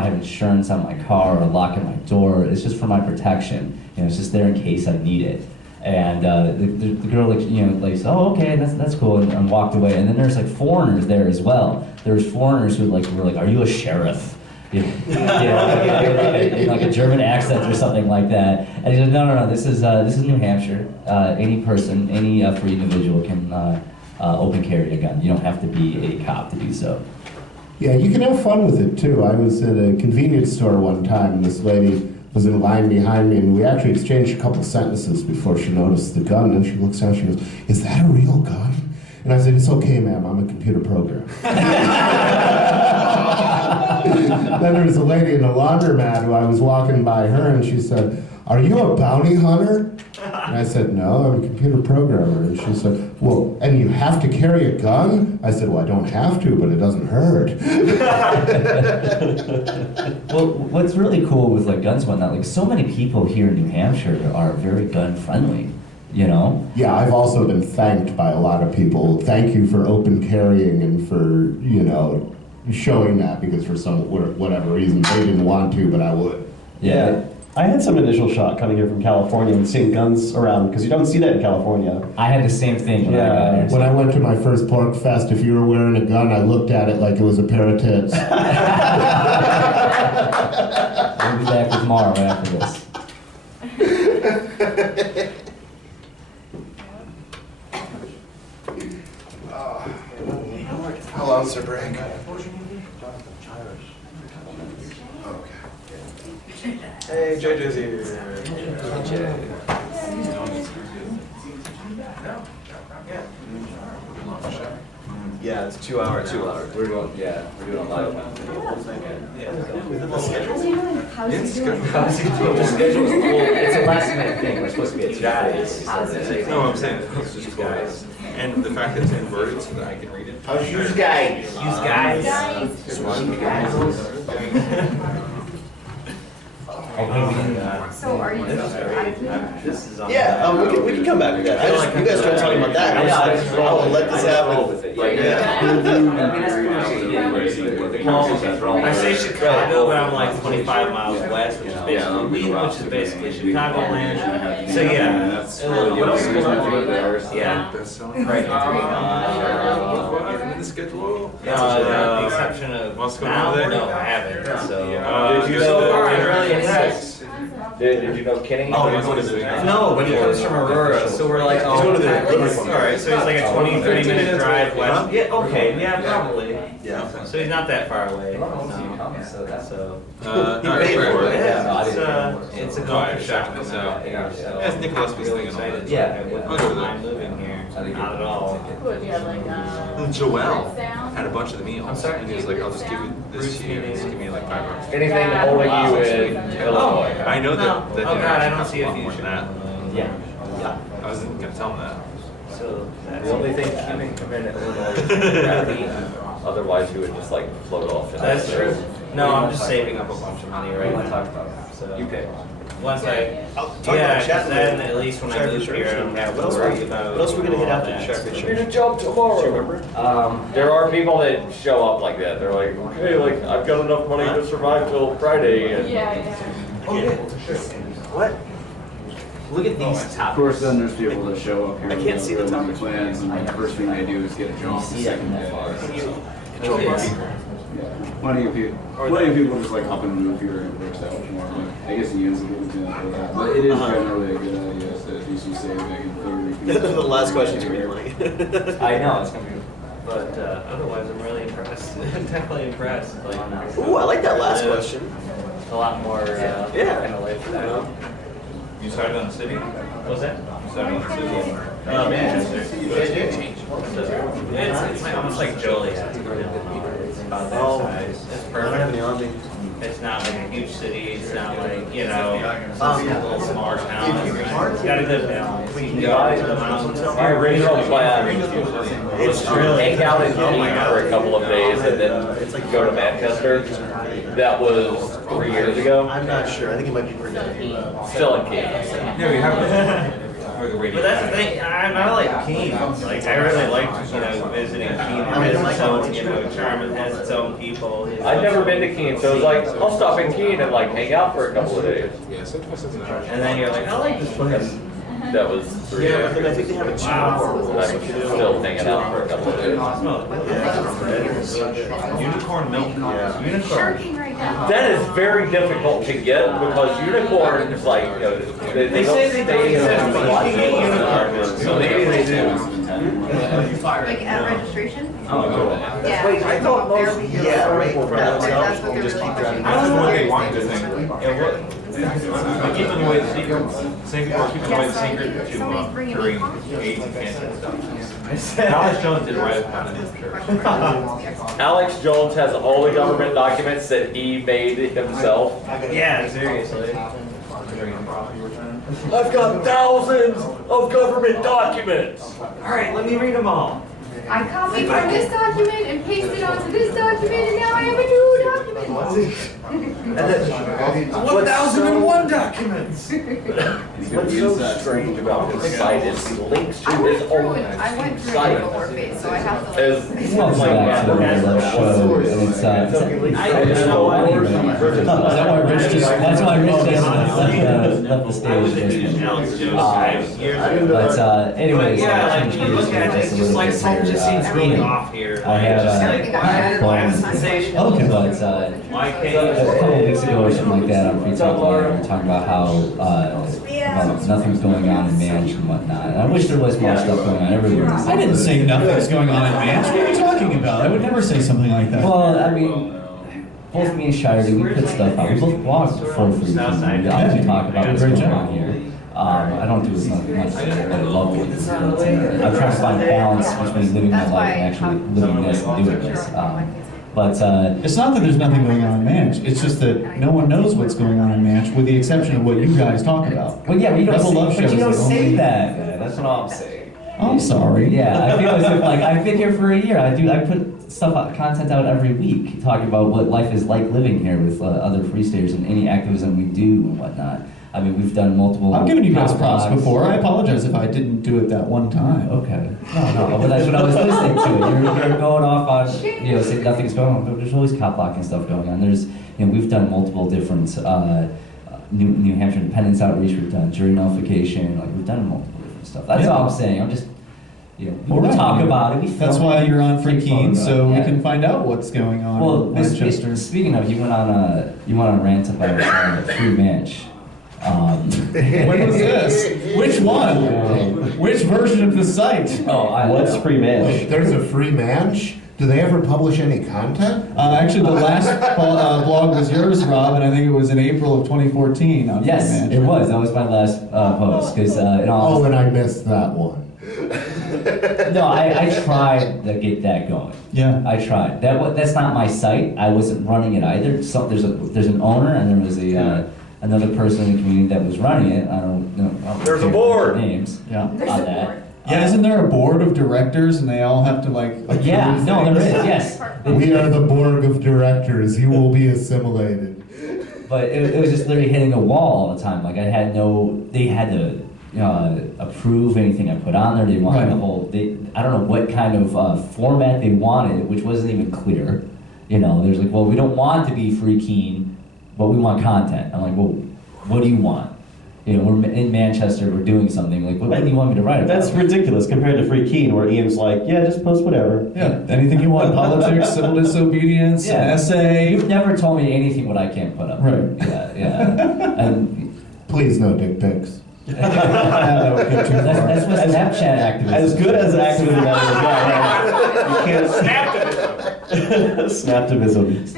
have insurance on my car or a lock on my door, it's just for my protection. It's just there in case I need it. And the girl says, "Oh, okay, that's cool," and walked away. And then there's like foreigners there as well. There's foreigners who were like, "Are you a sheriff?" Like a German accent or something like that. And he said, no, this is New Hampshire. Any person, any free individual can open carry a gun. You don't have to be a cop to do so. Yeah, you can have fun with it too. I was at a convenience store one time, and this lady was in line behind me, and we actually exchanged a couple sentences before she noticed the gun, and she looks down, she goes, "Is that a real gun?" And I said, "It's okay, ma'am, I'm a computer programmer." Then there was a lady in a laundromat who I was walking by her, and she said, "Are you a bounty hunter?" And I said, "No, I'm a computer programmer." And she said, "Well, and you have to carry a gun?" I said, "Well, I don't have to, but it doesn't hurt." Well, what's really cool with like guns and whatnot, like so many people here in New Hampshire are very gun friendly. Yeah, I've also been thanked by a lot of people. Thank you for open carrying and for, showing that, because for whatever reason they didn't want to, but I would. Yeah. I had some initial shock coming here from California and seeing guns around, because you don't see that in California. I had the same thing when I got here. When I went to my first PorkFest, if you were wearing a gun, I looked at it like it was a pair of tits. We'll be back with more right after this. How long's the break? Hey, JJ's here. Yeah, it's 2 hours. 2 hours. We're doing a live one. How's he doing? The schedule is cool. It's a last minute thing. We're supposed to be at 2 days. No, I'm saying it's just guys. And the fact that it's inverted so that I can read it. How's you guys? Guys. So are you? This is on. Yeah, we can come back with that. You guys started talking about that. I'll let this happen. I say Chicago, but I'm like 25 miles west, which is basically Chicagoland. So yeah, what else is going on? Yeah. Right. In the schedule? The exception of now, no, I haven't. So Did you so know far, it that? really is. Did you know Kenny? Oh, no, but he comes from Aurora, so we're like, He's going to the Liberty Farm. all right, so he's like a 20-30 minute drive west. Yeah, okay, yeah, probably. Yeah. So he's not that far away. So He paid for it. Yeah, it's a culture shock. As Nicholas was thinking all that. Yeah, I'll go with I'm moving here. Not at all. What, do you have like Joel had a bunch of the meals. I'm sorry? And he was like, "I'll just give you this to you. Just give me like $5." Anything holding you in Illinois? I know that. Oh God, I don't see a more than future. that. Yeah. I wasn't gonna tell him that. So that's The only thing keeping him in Illinois is gravity. Otherwise, you would just like float off. That's true. No, I'm just saving up a bunch of money right now. So you pay. once I, Talk about yeah, chat 'cause then at least when I move here, I don't have to worry about. What else are we gonna hit after all the that. check You're gonna jump tomorrow. Do you remember? There are people that show up like that. They're like, okay, like I've got enough money to survive till Friday. And What? Look at these Of topics. course, then there's people that show up here. I can't see the with topics. plans, and the first thing they do is get a job the second day. Control bar. Plenty of people just like up and move here and it works out more. But I guess Ian's a little bit of that. But it is generally a good idea to do some saving and figuring. The last question's for you, Mike. I know, it's gonna be. But otherwise, I'm really impressed. Definitely impressed. Like, Ooh, I like that last question. a lot more Yeah. kind of laid back. You started on the city? What's that? You started on the city? Manchester. It's almost like Joliet. It's about that size. It's I don't have any perfect. on me. It's not like a huge city. It's not like, you know, a little smaller town. It's got a good balance. You go to the mountains. My original plan was to hang out in Keene for a couple of days and then go to Manchester. That was 3 years ago. I'm not sure. I think it might be pretty. Still in Keene. Yeah, we have. But that's the thing. I like Keene. Like I really liked, you know, visiting Keene. It has its own, you know, charm. It has its own people. I'd never been to Keene, so it was like, I'll stop in Keene and like hang out for a couple of days. And then you're like, I like this place. That was 3 Yeah, years but then I think they have a channel. ago. I'm still hanging out for a couple of days. Unicorn milk. Yeah. Unicorn. That is very difficult to get because unicorns, like, you know, they don't stay in the lot. So maybe they do. Like at registration? Oh, Yeah. Wait, I thought most, yeah, right, from That's downtown, what you they're just really keep driving. pushing. That's what they want to think. They're keeping away the secrets. Same people are keeping away the secret to Somebody's bringing me during coffee. AIDS and cancer and stuff. Alex Jones did right upon it. Alex Jones has all the government documents that he made himself. Yeah, seriously. I've got thousands of government documents. All right, let me read them all. I copied from this document and pasted onto this document, and now I have a new document. 1,001 documents. What's so strange about his site is he links to I his went through own and I went through site. a Google phase, so I have to like. As Welcome back to the Regular Show. And it's, Is is that why Rich just left the stage? Alex Jones, years ago. But anyways, Yeah, like change you gears look at it, it's a just little like bit something here. just seems really off here. I had Sensation. okay, but Why a can't couple of weeks ago or something like that on Free Talk Live, we were talking about how about nothing's going on in Manch and whatnot. And I wish there was more stuff going on everywhere. I didn't say nothing's going on in Manch. What are you talking about? I would never say something like that. Well, I mean, both me and Shirley, we put stuff out. We both blog for Free Talk. We obviously talk about what's going on here. I don't do as much as I love it. I'm trying to find balance between living my life and actually living this and doing this. But it's not that there's nothing going on in Manch. It's just that no one knows what's going on in Manch, with the exception of what you guys talk about. well, yeah, but you don't Rebel say, Love but shows you don't that say only- that. Man. That's what I'm saying. I'm sorry. Yeah, I feel as if like I've been here for a year. I put stuff out, content out every week talking about what life is like living here with other free staters and any activism we do and whatnot. I mean, we've done multiple. I've given you guys props blogs. before. I apologize if I didn't do it that one time. Okay. No, but that's what I was listening to. You're going off on, saying nothing's going on, but there's always cop blocking stuff going on. There's, we've done multiple different New Hampshire independence outreach. We've done jury nullification. Like we've done multiple different stuff. That's all I'm saying. I'm just, we talk about it. That's why you're on Free Keene, so yeah. we can find out what's going on Well, in Manchester. speaking of, you went on a rant about Free Manch. When was this? Which one? Which version of the site? What's Free Manch? There's a Free Manch? Do they ever publish any content? Actually, the last blog was yours, Rob, and I think it was in April of 2014. On Yes, Free Manch. it was. That was my last post. Because Oh, and I missed that one. No, I tried to get that going. Yeah, I tried. That's not my site. I wasn't running it either. So there's an owner, and there was another person in the community that was running it. I don't know. There's a board. Names. Yeah. On that. Yeah, isn't there a board of directors and they all have to like approve Yeah, no, there things? is, yes. We are the board of directors. You will be assimilated. but it was just literally hitting a wall all the time. Like they had to approve anything I put on there. They wanted I don't know what kind of format they wanted, which wasn't even clear. There's like, well, we don't want it to be free keen, but we want content. I'm like, well, what do you want? We're in Manchester, we're doing something. Like, what do you want me to write about? That's ridiculous compared to Free Keen, where Ian's like, yeah, just post whatever. Yeah, anything you want. Politics, civil disobedience, an essay. You've never told me anything what I can't put up. Right. Yeah. And please no dick pics. That's what Snapchat activism. As good as activism that is, you can't Snaptivism.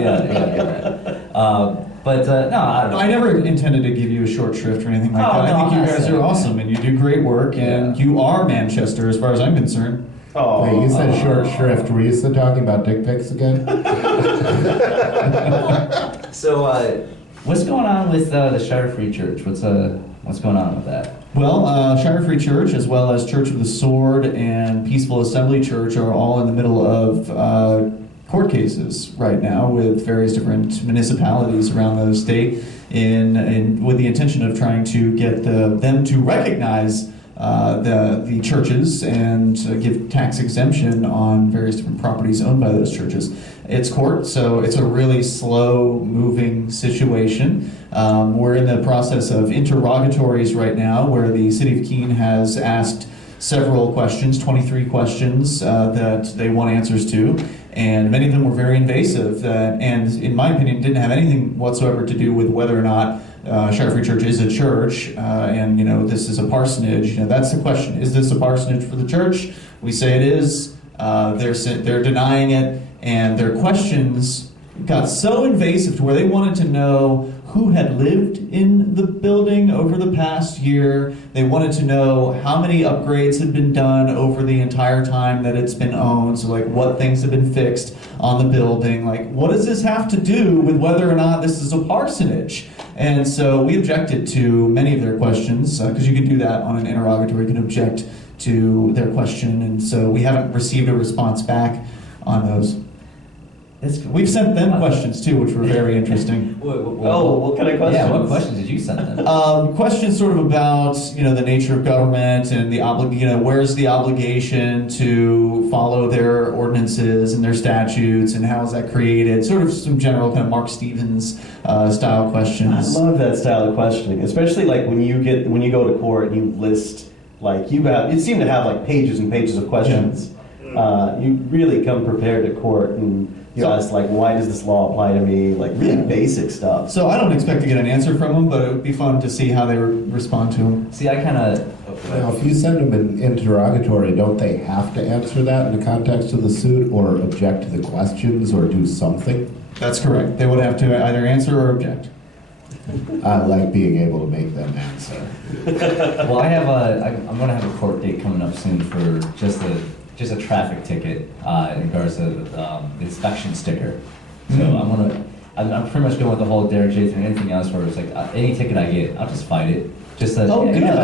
Yeah. But no, I don't know. I never intended to give you a short shrift or anything like that. I think you guys are awesome and you do great work, and you are Manchester as far as I'm concerned. Oh, wait, you said short shrift. Were you still talking about dick pics again? So, what's going on with the Shire Free Church? What's going on with that? Well, Shire Free Church, as well as Church of the Sword and Peaceful Assembly Church, are all in the middle of court cases right now with various different municipalities around the state, with the intention of trying to get them to recognize the churches and give tax exemption on various different properties owned by those churches. It's court, so it's a really slow-moving situation. We're in the process of interrogatories right now, where the City of Keene has asked several questions, 23 questions that they want answers to, and many of them were very invasive, and in my opinion didn't have anything whatsoever to do with whether or not Shire Free Church is a church, and this is a parsonage. That's the question. Is this a parsonage for the church? We say it is. They're denying it, and their questions got so invasive to where they wanted to know who had lived in the building over the past year. They wanted to know how many upgrades had been done over the entire time that it's been owned. So like what things have been fixed on the building. Like what does this have to do with whether or not this is a parsonage? And so we objected to many of their questions, because you can do that on an interrogatory. You can object to their question. And so we haven't received a response back on those. We've sent them questions too, which were very interesting. What kind of questions? Yeah, what questions did you send them? Questions sort of about the nature of government and the where's the obligation to follow their ordinances and their statutes, and how is that created? Sort of some general kind of Mark Stevens style questions. I love that style of questioning, especially like when you go to court and you list you seem to have like pages and pages of questions. Yeah. You really come prepared to court and. You ask, like, why does this law apply to me? Like, really basic stuff. So I don't expect to get an answer from them, but it would be fun to see how they respond to them. See, I kind of... Now, if you send them an interrogatory, don't they have to answer that in the context of the suit, or object to the questions, or do something? That's correct. They would have to either answer or object. I like being able to make them answer. Well, I'm going to have a court date coming up soon for just a traffic ticket in regards to the inspection sticker. So I'm pretty much going with the whole Derek J thing and anything else where it's like any ticket I get, I'll just fight it. Just that even if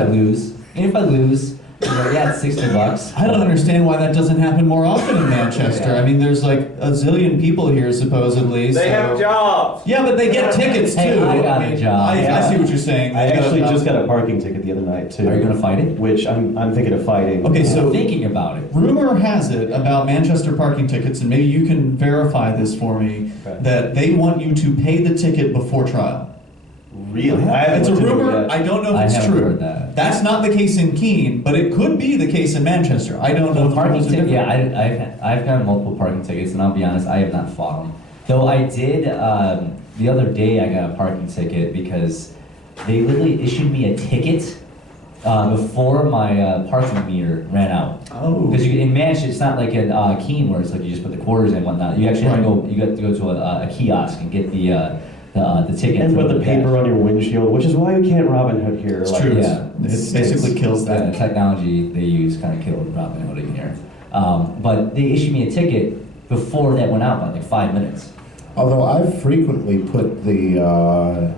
I lose, it's $60. I don't understand why that doesn't happen more often in Manchester. I mean, there's like a zillion people here supposedly. They have jobs. Yeah, but they get tickets too. Hey, I got a job. I see what you're saying. I actually just got a parking ticket the other night too. Are you going to fight it? Which I'm thinking of fighting. Okay, so thinking about it. Rumor has it about Manchester parking tickets, and maybe you can verify this for me, that they want you to pay the ticket before trial. Really? It's a rumor. I don't know if it's true. Heard that. That's not the case in Keene, but it could be the case in Manchester. I don't know. Parking ticket. Yeah, I've gotten multiple parking tickets, and I'll be honest, I have not fought them. Though I did the other day. I got a parking ticket because they literally issued me a ticket before my parking meter ran out. Oh. Because in Manchester, it's not like in Keene where it's like you just put the quarters in and whatnot. You actually have to go. You have to go to a kiosk and get the ticket. And put the paper on your windshield, which is why we can't Robin Hood here. It's like, true. Yeah, it basically kills that. The technology they use kind of killed Robin Hood here. But they issued me a ticket before that went out by like 5 minutes. Although I've frequently put the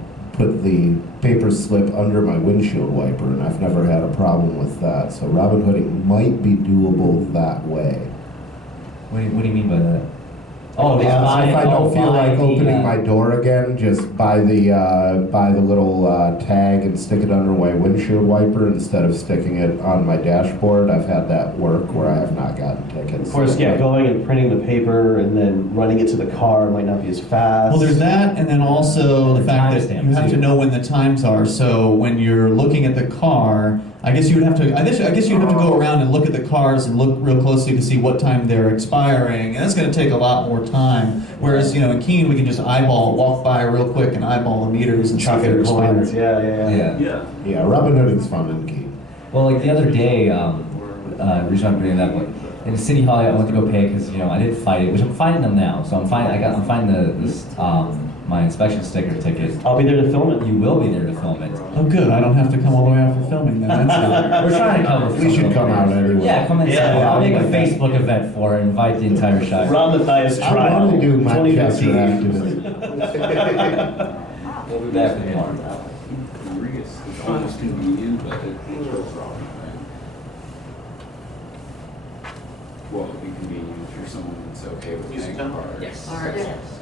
paper slip under my windshield wiper, and I've never had a problem with that. So Robin Hooding might be doable that way. What do you mean by that? Oh, Yeah, so if I don't feel like the, opening my door again, just buy the little tag and stick it under my windshield wiper instead of sticking it on my dashboard. I've had that work where I have not gotten tickets. Of course, yeah, going and printing the paper and then running it to the car might not be as fast. Well, there's that, and then also the fact that you have to know when the times are. So when you're looking at the car, I guess you would have to. I guess you'd have to go around and look at the cars and look real closely to see what time they're expiring, and that's going to take a lot more time. Whereas in Keene we can just walk by real quick and eyeball the meters and chuck in coins. Yeah. Yeah, Robin Hood is fun in Keene. Well, like the other day, the reason I'm bringing that up, in the city hall, I went to go pay because I didn't fight it, which I'm fighting them now. So I'm fighting my inspection sticker ticket. I'll be there to film it. You will be there to film it. Oh, good. I don't have to come all the way out for filming then. That's We're trying to cover. We should come out anyway. Yeah, come in. I'll make a Facebook event for it. Invite the entire shop. Rob Mathias I trial. want to do my 2015. activism. We'll be back with more. It's almost convenient, but it's a problem. Well, it'd be convenient if you're someone that's okay with paying card. Yes.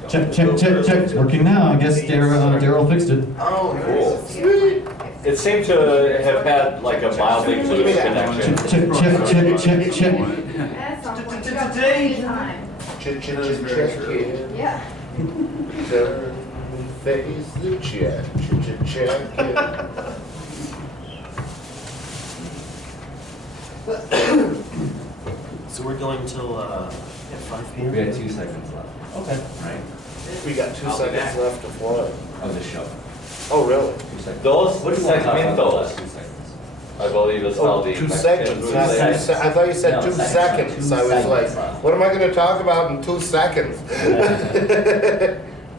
check. It's working now. I guess Daryl fixed it. Oh, cool. Sweet. It seemed to have had like a mildly loose connection. Check. Yeah. Face the check. So we're going till at 5 p.m.? We had 2 seconds left. Okay. Right? We got 2 I'll be seconds back. left of what? Of the show. Oh, really? 2 seconds. Those What do you want to talk about the segmentos, last 2 seconds? I believe is how the 2 seconds. Mexican I food is. thought you said No, 2 seconds. seconds. 2 I was seconds like, left. what am I going to talk about in 2 seconds?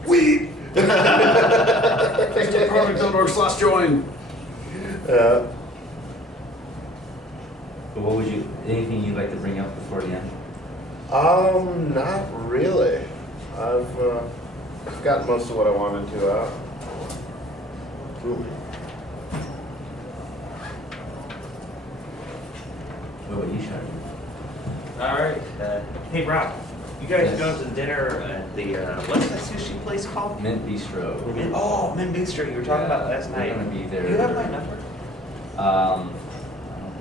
Weed. Product.org/join. But what would anything you'd like to bring up before the end? Not really. I've got most of what I wanted to out. What about you, Shaq? All right. Hey, Rob, you guys going to dinner at the, what's that sushi place called? Mint Bistro. Oh, Mint Bistro, you were talking about last night. We're gonna be there. Do you have my number? I don't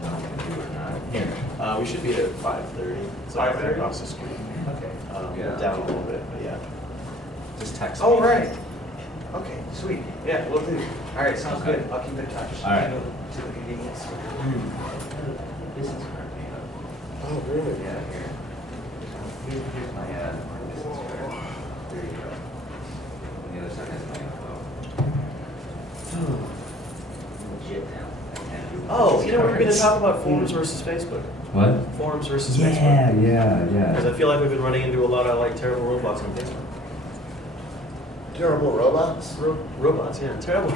know if we do or not. Here. We should be there at 5:30. So I'm 5:30? across the street. Okay. Yeah. Down a little bit, but yeah. Just text Oh, me. right. Okay, sweet. Yeah, we'll do. All right, sounds good. I'll keep in touch. All right. To the convenience store. Business card made up. Oh, really? Yeah, here. Here's my business card. There you go. On the other side has my info. Legit now. Oh, you know, we're going to talk about forums versus Facebook. What? Forums versus Facebook. Yeah. Because I feel like we've been running into a lot of like terrible robots on Facebook. Terrible robots? Robots, yeah, terrible.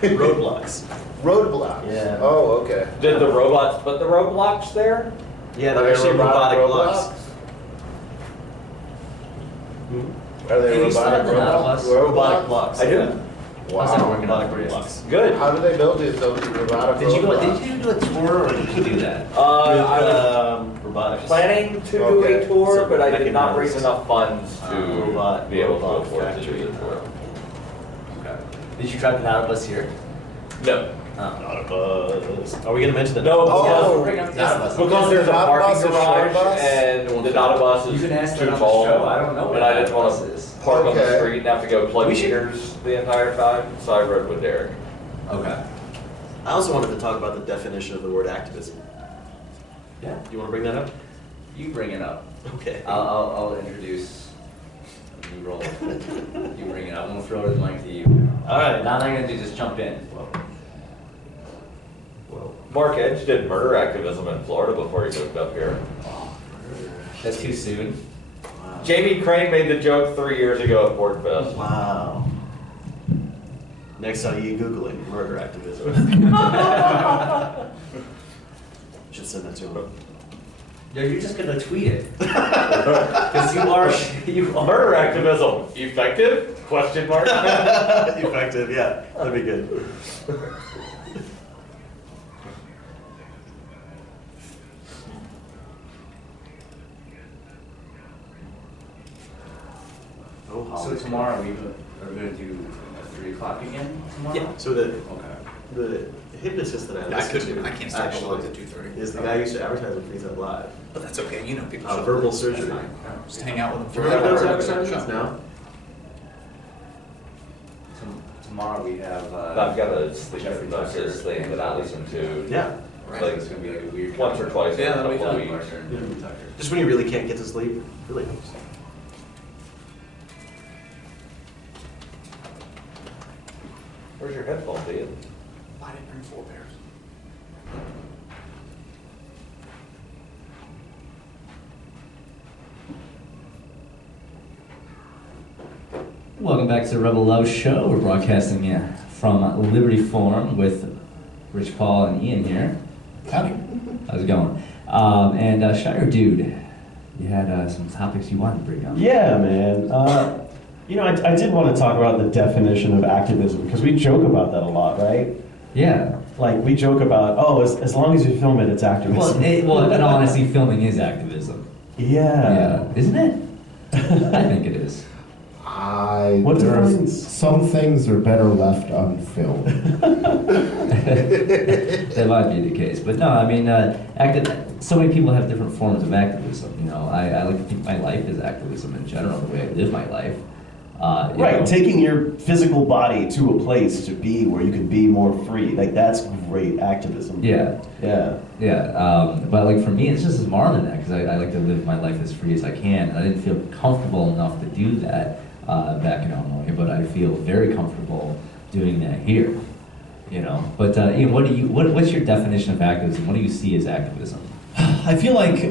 Roadblocks. Roadblocks? Yeah. Oh, okay. Did the robots put the roadblocks there? Yeah, Are they're they actually robotic robotic blocks. Are they Have you started robotic the robots? Nautilus? Robotic blocks. I do. yeah. How's that Wow. working out for you? Blocks. Good. How do they build these robotic Did you robots? do a tour or did you do that? I was Robotics. planning to do Okay. a tour, but I did not Recognized. raise enough funds to Robot- be able to robot afford to factory. do the tour. Okay. Did you drive the Nautilus here? No. Oh. Not a buzz. Are we going to mention the No, Oh, because there's a Not parking bus, a short garage bus? and the Nautilus You is can ask too them on the tall. show. I don't know what And I didn't want Nautilus to is. park on the Okay. street and have to go plug We should- meters the entire time, so I rode with Derek. Okay. I also wanted to talk about the definition of the word activism. Yeah. You want to bring that up? You bring it up. Okay. I'll introduce a new role. You bring it up. I'm gonna throw the mic to you. All right. Now I'm gonna do just jump in. Well, Mark Edge did murder activism in Florida before he moved up here. That's too soon. wow. Jamie Crane made the joke 3 years ago at Ford Fest. Wow. Next time you Googling murder activism. Should send that to him. No, you're just gonna tweet it. Because you are. Murder activism, effective? Question mark. Effective, yeah. That'd be good. So tomorrow we are going to do 3 o'clock again tomorrow? Yeah, so the hypnotist that I listen to, I can't start actually, at 2:30. is the guy who used to advertise with Freeze Up Live. But that's okay, you know people. Verbal surgery. Just hang out with them. Do you remember those advertisements now? Tomorrow we have. I've got a sleep thing that I listen to. Yeah. Right. Like, It's gonna be like a weird. once or twice in a that'll be couple of fun. weeks. Just when you really can't get to sleep, really helps. Where's your headphones, Ian? I didn't bring 4 pairs. Welcome back to the Rebel Love Show. We're broadcasting from Liberty Forum with Rich Paul and Ian here. Howdy. How's it going? And Shire Dude, you had some topics you wanted to bring up. Yeah, man. I did want to talk about the definition of activism, because we joke about that a lot, right? Yeah. Like, we joke about, as long as you film it, it's activism. Well, in all honesty, filming is activism. Yeah. Isn't it? I think it is. Some things are better left unfilmed. That might be the case, but no, I mean, so many people have different forms of activism. You know, I like to think my life is activism in general, the way I live my life. Right, taking your physical body to a place to be where you can be more free, like that's great activism. Yeah. Yeah. Yeah, but like for me, it's just as more than that, because I like to live my life as free as I can. And I didn't feel comfortable enough to do that back in Illinois, but I feel very comfortable doing that here. You know, but Ian, what's your definition of activism? What do you see as activism? I feel like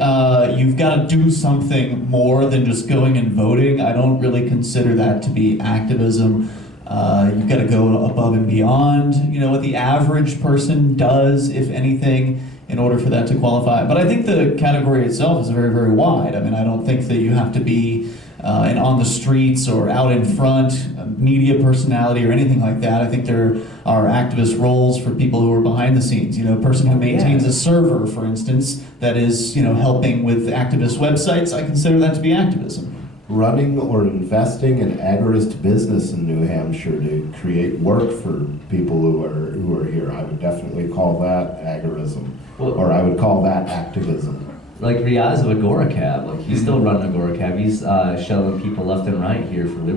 you've got to do something more than just going and voting. I don't really consider that to be activism. You've got to go above and beyond, what the average person does, if anything, in order for that to qualify. But I think the category itself is very, very wide. I mean, I don't think that you have to be on the streets or out in front, a media personality or anything like that. I think there are activist roles for people who are behind the scenes. A person who maintains a server, for instance, that is, helping with activist websites. I consider that to be activism. Running or investing in agorist business in New Hampshire to create work for people who are here, I would definitely call that agorism, or I would call that activism. Like Riaz of Agora Cab, like he's still running Agora Cab. He's shuttling people left and right here for liberty.